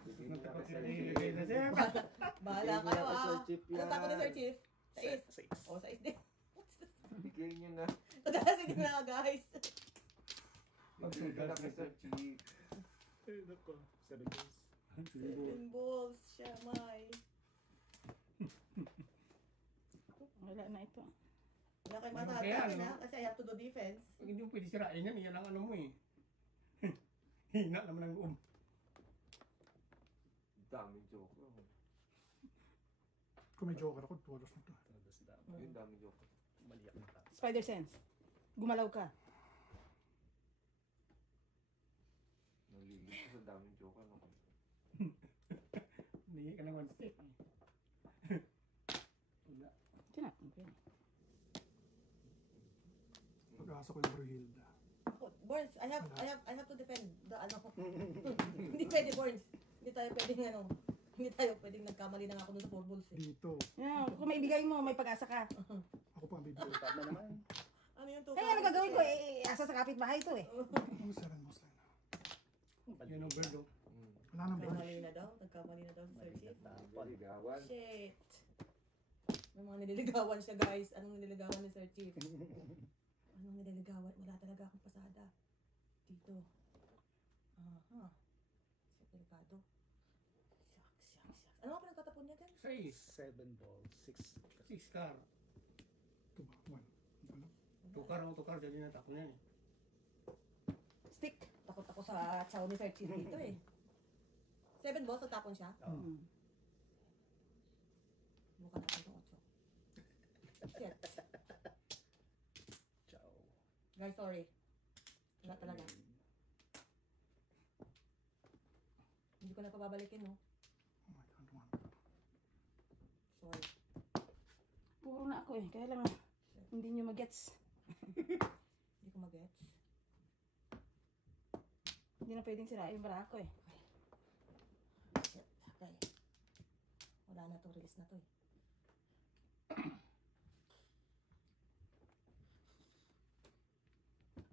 Bigyan niya kay Sir Nagkakasali na siya. Bahala kayo ah. Ano tapo ni Sir Chief? 6. 6. O, 6 din. Bigyan niyo na. Kasi din na guys. Bigyan na kay Sir Chief. Ay, nako. 7 balls. 7 balls siya, may. Wala na ito. Wala kayo Kaya, matatakin no? ha, kasi I have to do defense. Hindi mo pwede sirain yan. Yan ang ano mo eh. Hina naman ang loob. Daming joker. Kung may joker ako, tuwalos na to. Talaga si Dama. Yung daming joker. Maliyak na tao. Spider sense. Gumalaw ka. Nalilig ko sa daming joker. No? Hindi ka lang one stick. Wala. Tinapon ko yun. Pag-asa ko yung Brihilda. Borns, I have to defend the ano. Hindi pwede, Borns. Hindi tayo pwedeng nagkamali na nga ako dun sa 4 balls eh. Dito. Yeah, kung maibigay mo, may pag-asa ka. Ako pa ang bibigay. Tama naman. Ano yung Eh, ano gagawin ko? Asa sa kapitbahay to eh. Oh, 7 balls lang. Yan ang bird oh. Wala nang bird. Nagkamali na daw si Sir Chief. Naligawan. Shit. May mga nililigawan siya guys. Anong nililigawan ni Sir Chief? Anong nililigawan? Wala talaga akong pasada. Dito. Aha. Delikado. Shucks. Ano nga pinagtatapon niya din? 6. 7 balls. 6. 6 car. Ito ba? 1. Tukar. Jadi natapon yan eh. Stick. Takot ako sa chow ni Sir Chief dito eh. 7 balls, natapon siya. Mm. Mukha natin itong 8. Shit. Ciao. Guys, sorry. Wala talaga. Hindi ko na pababalikin, no? Oh my God, 1. Sorry. Puro na ako eh. Kaya lang, hindi nyo magets. Hindi ko mag-gets. Hindi na pwedeng sirain yung bara ko eh. Shit. Okay. Wala na to. Release na to eh.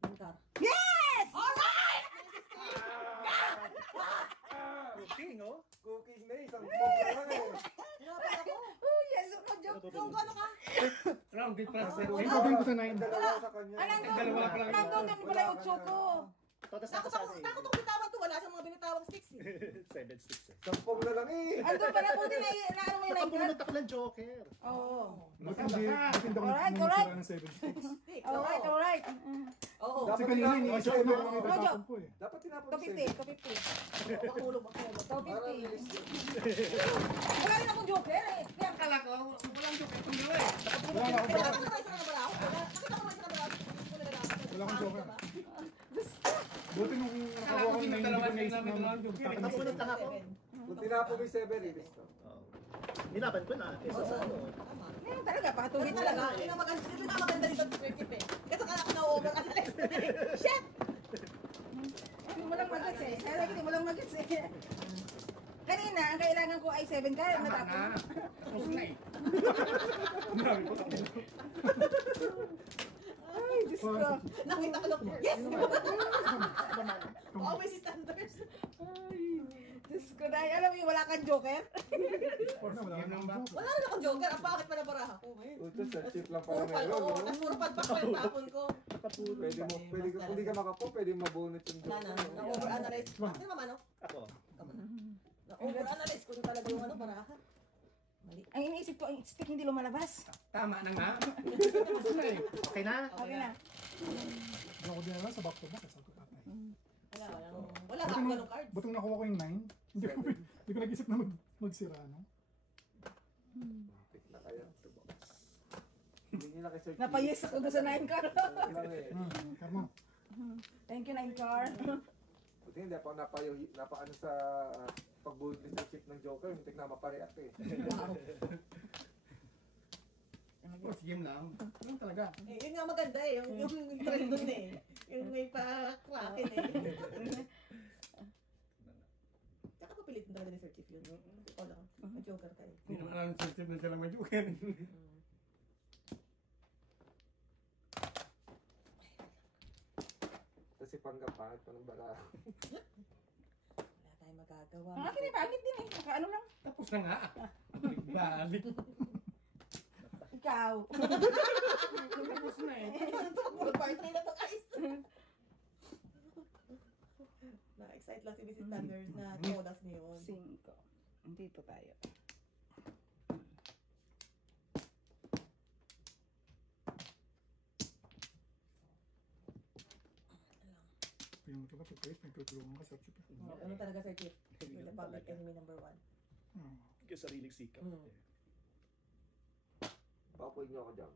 Linkar. Yes! Cooking, oh. Cooking na isang bomba lang eh. Hirapan ako. Oh yes! Joke. Yung ano ka? Rounded plus Oh, 7. oh, Ikaw din ko sa 9. Dalawa sa kanya. Ay, Dalawa pa lang. nandun din pala yung 8 ko. Totas Takot ako bitawag to. Wala siyang mga binitawang sticks eh. 7 sticks eh. Sampung na lang eh. Andun pala po din na ano mo yung Baka 9 pumunta ka ng Joker. Oo. Ba't hindi ako Alright, nagmumula ng 7 sticks? Sticks. Alright. Oo. Kasi Dapat kanina tinapon iniisip siya, ko no? kung itatapon ko eh. Dapat tinapon To sa 50. Makulog. To Para 50. release yun. Wala rin akong joker eh. Yan. Akala ko, walang joke itong dalawa eh. Wala na Nakita ako. mo na isa ka na balaw? Nakita mo na isa ka na balaw? Wala akong joker. Buti nung Akala nakakuha ko ko na hindi dalawa ko naisip namin na walang joke. magtatakas. Nakapunod lang ako. Kung tinapon mo yung 7, release to. Oo. Nilaban ko na. Kesa sa ano. Tama. Ngayon talaga, pakatuloy Ito talaga. talaga, yun ang maganda dito sa Sir Chief eh. Kasi akala ko na-over-analyze na eh. Shit! Hindi mo lang magets eh. Kaya lagi hindi mo lang magets eh. Kanina, ang kailangan ko ay 7 ka. Tama Natapon. na. Tapos na eh. Marami ko tapos. Ay, Diyos ko. Nakita ko lang, yes! Always si standards. Diyos ko na. Alam mo yung wala kang joker? Wala akong joke. Wala na akong joker. Ang bakit pa nabaraha ko ngayon? Ito, Sir Chief lang Puro pala pal meron, ko. no? Tapos puro padpak ko yung tapon ko. Pwede mo, pwede ka, kung hindi ka makapo, pwede mabunot yung Wala na. joke. Na-overanalyze. Ano naman, no? Ako. Na-overanalyze ko na talaga yung ano, baraha. Mali. Ang iniisip ko, ang stick hindi lumalabas. Tama na nga. Tapos na eh. Okay na. Okay na. Hindi ako din alam sa back to back. Sabi ko, tatay. Wala nga ako ganong cards. Butong nakuha ko yung 9. Hindi ko nag-isip na magsira, no? Pick na kayo. Hindi nila kay Sir Chief. Napayes ako doon sa 9 car. Wala lang eh. Kamo. Thank you, 9 car. Buti hindi ako napaano sa pagbuhod ni Sir Chief ng Joker. Hindi na mapareact eh. Sports game lang. Ano talaga? Eh, yun nga maganda eh. Yung trend dun eh. Yung may pa-kraken eh. Tsaka papilit talaga ni Sir Chief yun. Ikaw lang. Mag-joker kayo. Hindi naman alam sa tip na silang may joker. Kasi panggapangat pa ng bala. Wala tayong magagawa. Ang akin ay pangit din eh. Nakaano lang. Tapos na nga. Balik. Ikaw. Tapos na eh. Puro part 3 na to guys. Na-excite lang si Mrs. Thunders na todas niyo yun. 5. Dito tayo. Tingnan mo ka ba, Pipit? Nagtutulungan ka sa Chief. Ano talaga Sir Chief? You're the public enemy number 1. Oh. Sariling sikap. Papoy niyo ako dyan.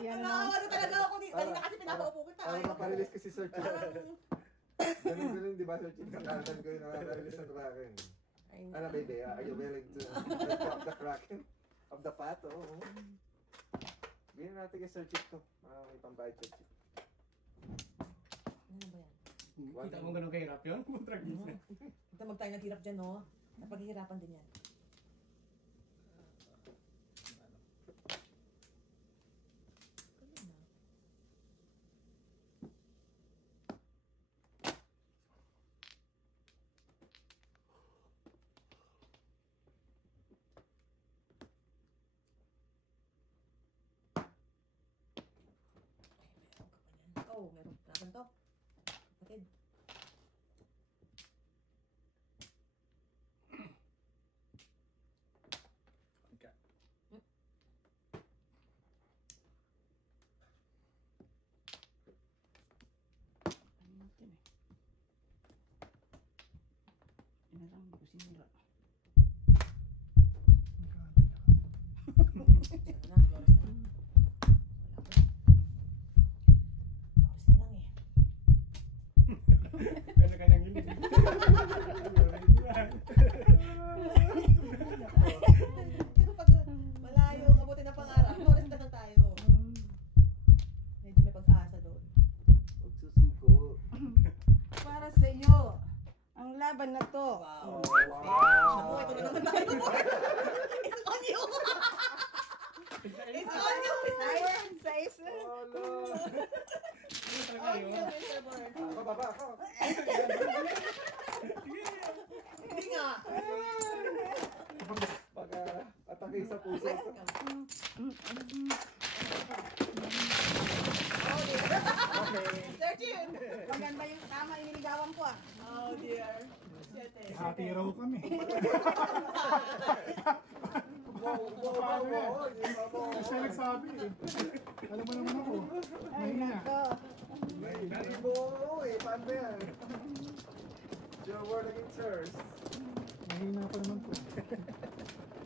Ayan na. Nakawa na talaga ako dito. Kanina kasi pinapaupo kita. Para maparelease kasi Sir Chief. Ganun di ba Sir Chief? Nakakatan ko yung nakaka-release ng Kraken. Ano baby, are you willing to let go of the Kraken? Of the path? Oo. Bigyan natin kay Sir Chief to. May pambayad Sir Chief. Ano ba yan? Kita mo ganun kahirap yun? Tragis na. Ito mag tayo naghirap dyan, no? Napaghihirapan din yan. Oh, meron natin to. Kapatid. Okay. Ano natin eh. Ina lang, hindi ko sinira. Sana na, Flores na. Wala pa. Flores na lang eh. Kanya-kanyang yun. Pero pag malayo, mabuti na pangarap, Flores na lang tayo. Medyo may pag-asa doon. Huwag susuko. Para sa iyo, ang laban na to. Wow. Wow! Naku, ito na naman tayo. It's on you! It's on you, Mr. Ayun, size. Wala! Ano talaga On yun? you, Mr. Burn. Ako, baba ako! Hindi nga. Pag atake sa puso ko. Oh dear. Sir Jim. Maganda yung tama iniligawan ko ah. Oh dear. Siyete. Hati raw kami. Wow! Hindi pa mo! Siya nagsabi eh. Alam mo naman ako. Ay, Mahina. nako. Hindi mo eh! Paano ba yan? Your word against yours. Mahina pa naman ko.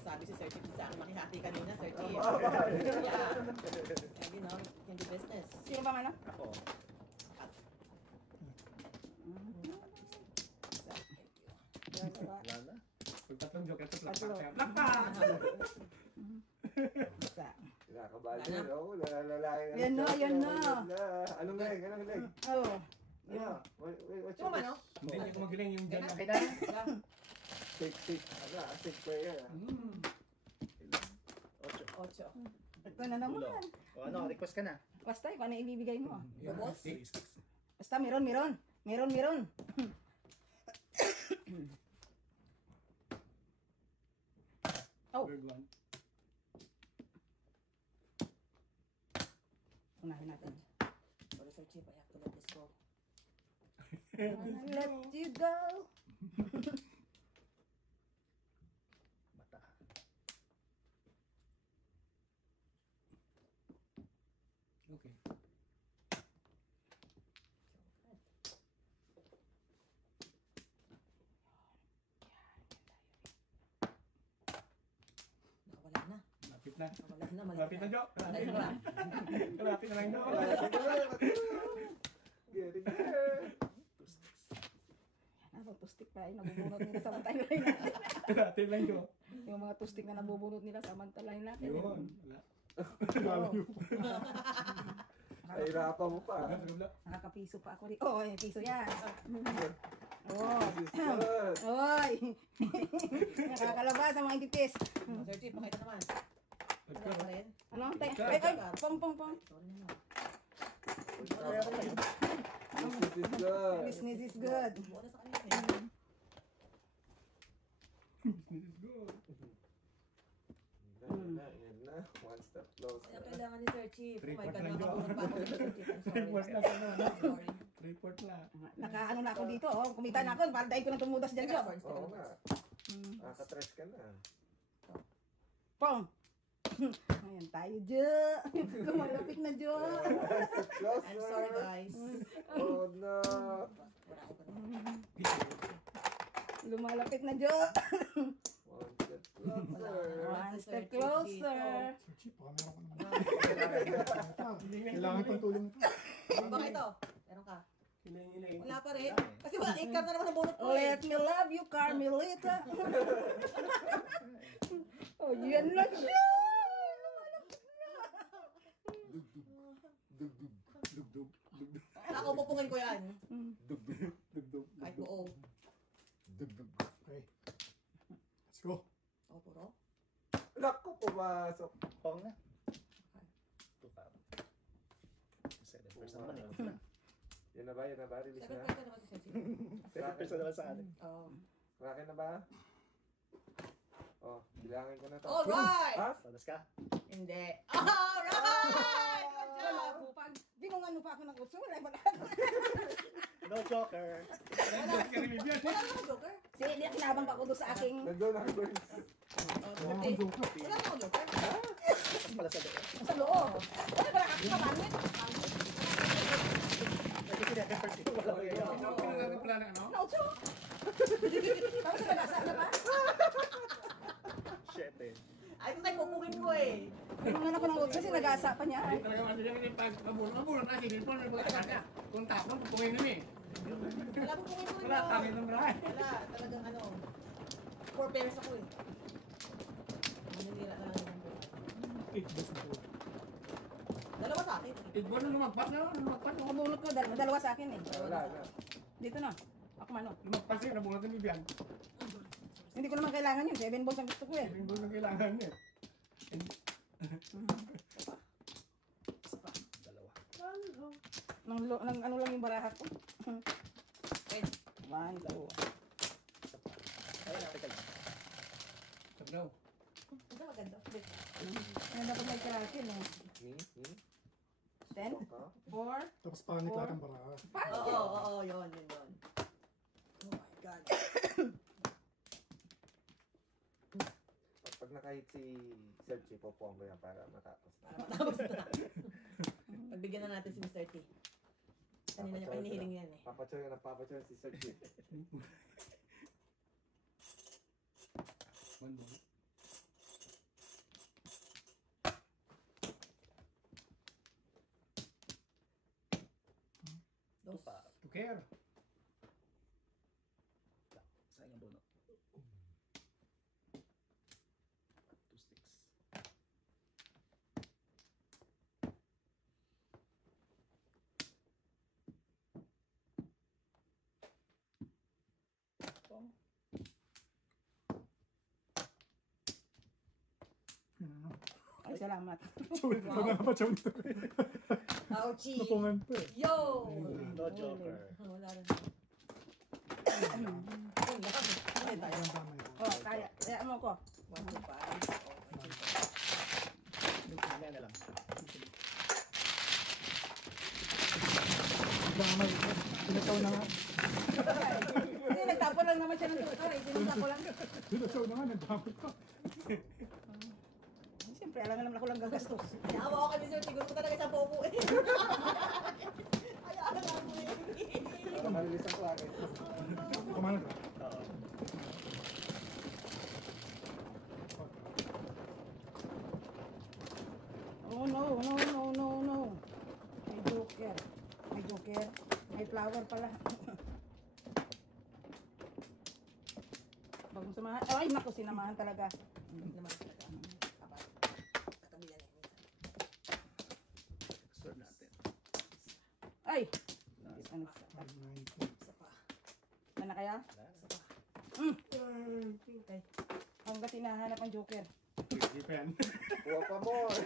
Sabi si Sir Jim sa akin, makihati kanina, Sir Jim. Tama. Yeah. And you know, can do business. Sino bang ano? Ako. Wala na. Pag tatlong joker, tatlong Tatlo. plakpa. Isa. Nakakabali. Oo, lalaki. Yan na, yan na. Anong leg? Anong leg? Oh. Ano? What's Ito man, no? Hindi niya ko magaling yung dyan. Okay na. Shake. Ano? Shake player. Mm. 8. 8. Ito na naman. Ulo. O ano, request ka na. Basta, kung ano ibibigay mo. Yung Boss? stick. Basta, meron. Oh, Third one. unahin natin. Sorry, Sir Chief. I have to let this go. I'll let you go. Mata. Okay. Nakawala na. Malapit na. Nakawala na. Malapit na, Jo. Malapit na. Malapit na lang, Jo. Getting there. Ano, tustik pa yung nabubunot nila samantalahin natin. Malapit lang, Jo. Yung mga tustik na nabubunot nila samantalahin natin. Yun. Wala. Oo. Nahirapan mo pa. Wala, wala. Nakakapiso pa ako rin. Oh, yung piso yan. Oh. This is good. Oy! Nakakalabas ang mga intitis. Sir Chief, pakita naman. Wala pa rin. Ano? Ay, pong. Sorry na. This is good. Business is good. Buo na sa kanila eh. Business is good. Yan na. One step closer. Ang kailangan ni Sir Chief. Oh my Report God, lang, Jo. nakakabunod pa ako ni Sir Chief. I'm Report na sorry. sana. Sorry. Report na. Nakaano na ako dito. Oh. Kumita na ako. Para dahil ko na tumudas dyan, Jo. Oo nga. Mm. Nakatrash ka na. Pong! Ayan tayo, Jo. Lumalapit na, Jo. One step closer. I'm sorry, guys. Oh no. Wala ako pa na. Lumalapit na, Jo. One step closer. One step closer. Sir Chief, baka meron ko naman. Kailangan pang tulong ito. Baka ito. Meron ka. Hiling-hiling. Wala pa rin. Kasi wala, ikar na naman ang bunot ko eh. Let me love you, Carmelita. Oh, yan na siya. Dugdug. Dugdug. Dugdug. Ako, pupungin ko yan. Dugdug. Dugdug. Kahit buo. Dugdug. Okay. Let's go. Ako, puro. Naku, pumasok. Pong na. Ito pa. 7% naman eh. Yan na ba? Yan na ba? Release Second na? person naman si Sir Chief. 7% naman sa atin. Oo. Rakin na ba? Oh, bilangin ko na to. Alright! Ha? Sadas ka? Hindi. Alright! Good job! Pag binungan mo pa ako ng utso, wala ba? No joker. Wala naman joker. Sige, di kinabang pa ako doon sa aking Nandun ako, Burns. Wala akong joker. Wala naman joker. Pala sa doon. sa loob. Wala ba ako kapangit? Ito kinaka-effort eh. Wala ko yun. Pinagkakapala na ano? Na utso. Tapos sa nasa na ba? Shit eh. Ay, ito tayo pupungin ko eh. Binungan ako ng utso, sinagasa pa niya. Hindi talaga masaya kasi pag mabulong na, sige po, may pagkakaka. Kung tapos, pupungin nun eh. Wala pupungin ko rin Wala, yun. kami ng brahe. Wala, talagang ano. 4 pairs ako eh. Maninira na lang yung number. 8 balls na po. Dalawa sa akin. Igbo na lumagpas na, lumagpas na. Nabunot ko, dalawa sa akin eh. Wala na. Dito na. Ako mano. Lumagpas eh, nabunot ng bibyan. Hindi ko naman kailangan yun. 7 balls ang gusto ko eh. Yung doon ang kailangan niya. Dalawa. Nang ano lang yung baraha ko. Okay. 1, 2. Isa pa. Ayun, teka lang. Sabi daw. Ito maganda. Ano dapat may karakin eh. 10, Ka? 4. Tapos pangit lahat ang baraha. Oo, yun. Oh my God. Pag nakahit si Sir Chief, popong ko yan para matapos. Para matapos na. Pagbigyan na natin si Mr. T. Kanina niya pa hinihiling yan eh. Papachoy si Sir Chief. One ball. Ito pa. To care. Sayang ang bunot. 2 sticks. Pong. Ay, salamat. Sorry, wala nga pa siya nito. Ouchie! Napungan pa eh. Yo! No joker. Wala rin. Ay, tayo. Ang tama yun. Oh, kaya. Kaya ano ko? 1, 2, 5. Ano na lang. Damay. Pinataw na nga. Hindi, nagtapo lang naman siya ng tukar eh. Sinunta ko lang. Pinataw na nga, nagdamay ko. Siyempre, alam naman ako lang gagastos. Naawa ko kami sir, siguro ko talaga sa popo eh. Ayaw na mo eh. Para malilis ang racket. Kumain ka. Oo. Oh no, no, no, no, no. May joker. May joker. May flower pala. Bagong samahan. Ay, naku, sinamahan talaga. Naman talaga. Kapag katabi na lang. Sword natin. Ay! Ano Isa pa. na kaya? Okay. Hanggang tinahanap ang joker. Hindi pa yan. Kuha pa more.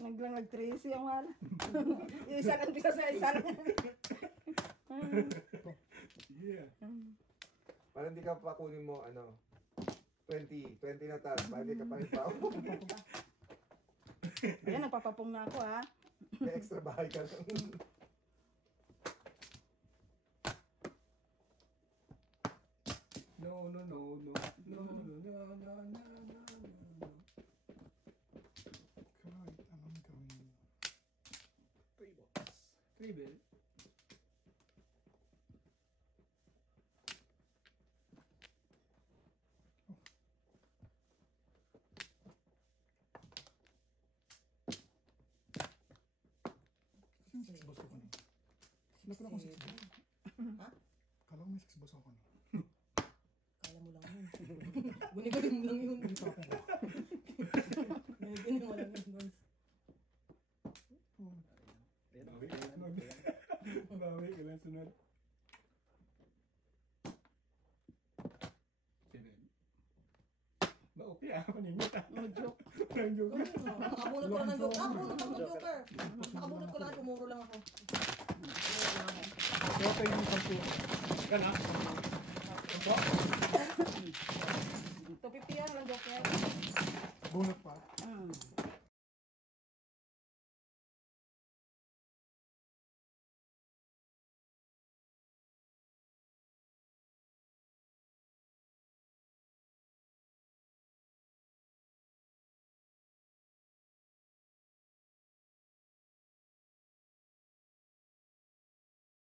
Naglang nag-tracy ang wala. Isa lang bisa sa isa lang. Yeah. Para hindi ka pa kunin mo, ano, 20 na taas, para hindi ka pa rin tao. Ayan, nagpapapong na ako ha. May extra bahay ka lang. No, no, no, no, no, no, no, no, no, no, no. Kahit anong gawin. 3 balls. Three bill. Sino 6 boss ko kanina? Ba't wala akong 6 boss? Ha? Kala ko may 6 boss ako kanina. Kala mo lang yun. Guni-guni mo lang yun. Guni-guni mo lang yun, boys. Bawi ka lang sunod. 7. Ba-okay paningit No joke. Walang joke. Nakabunot ko lang ng joker. Bunot ko ng joker. Nakabunot ko lang, tumuro lang ako. Kaya tayo yung 10. Yan ha. 250 yan, walang joker. Bunot pa.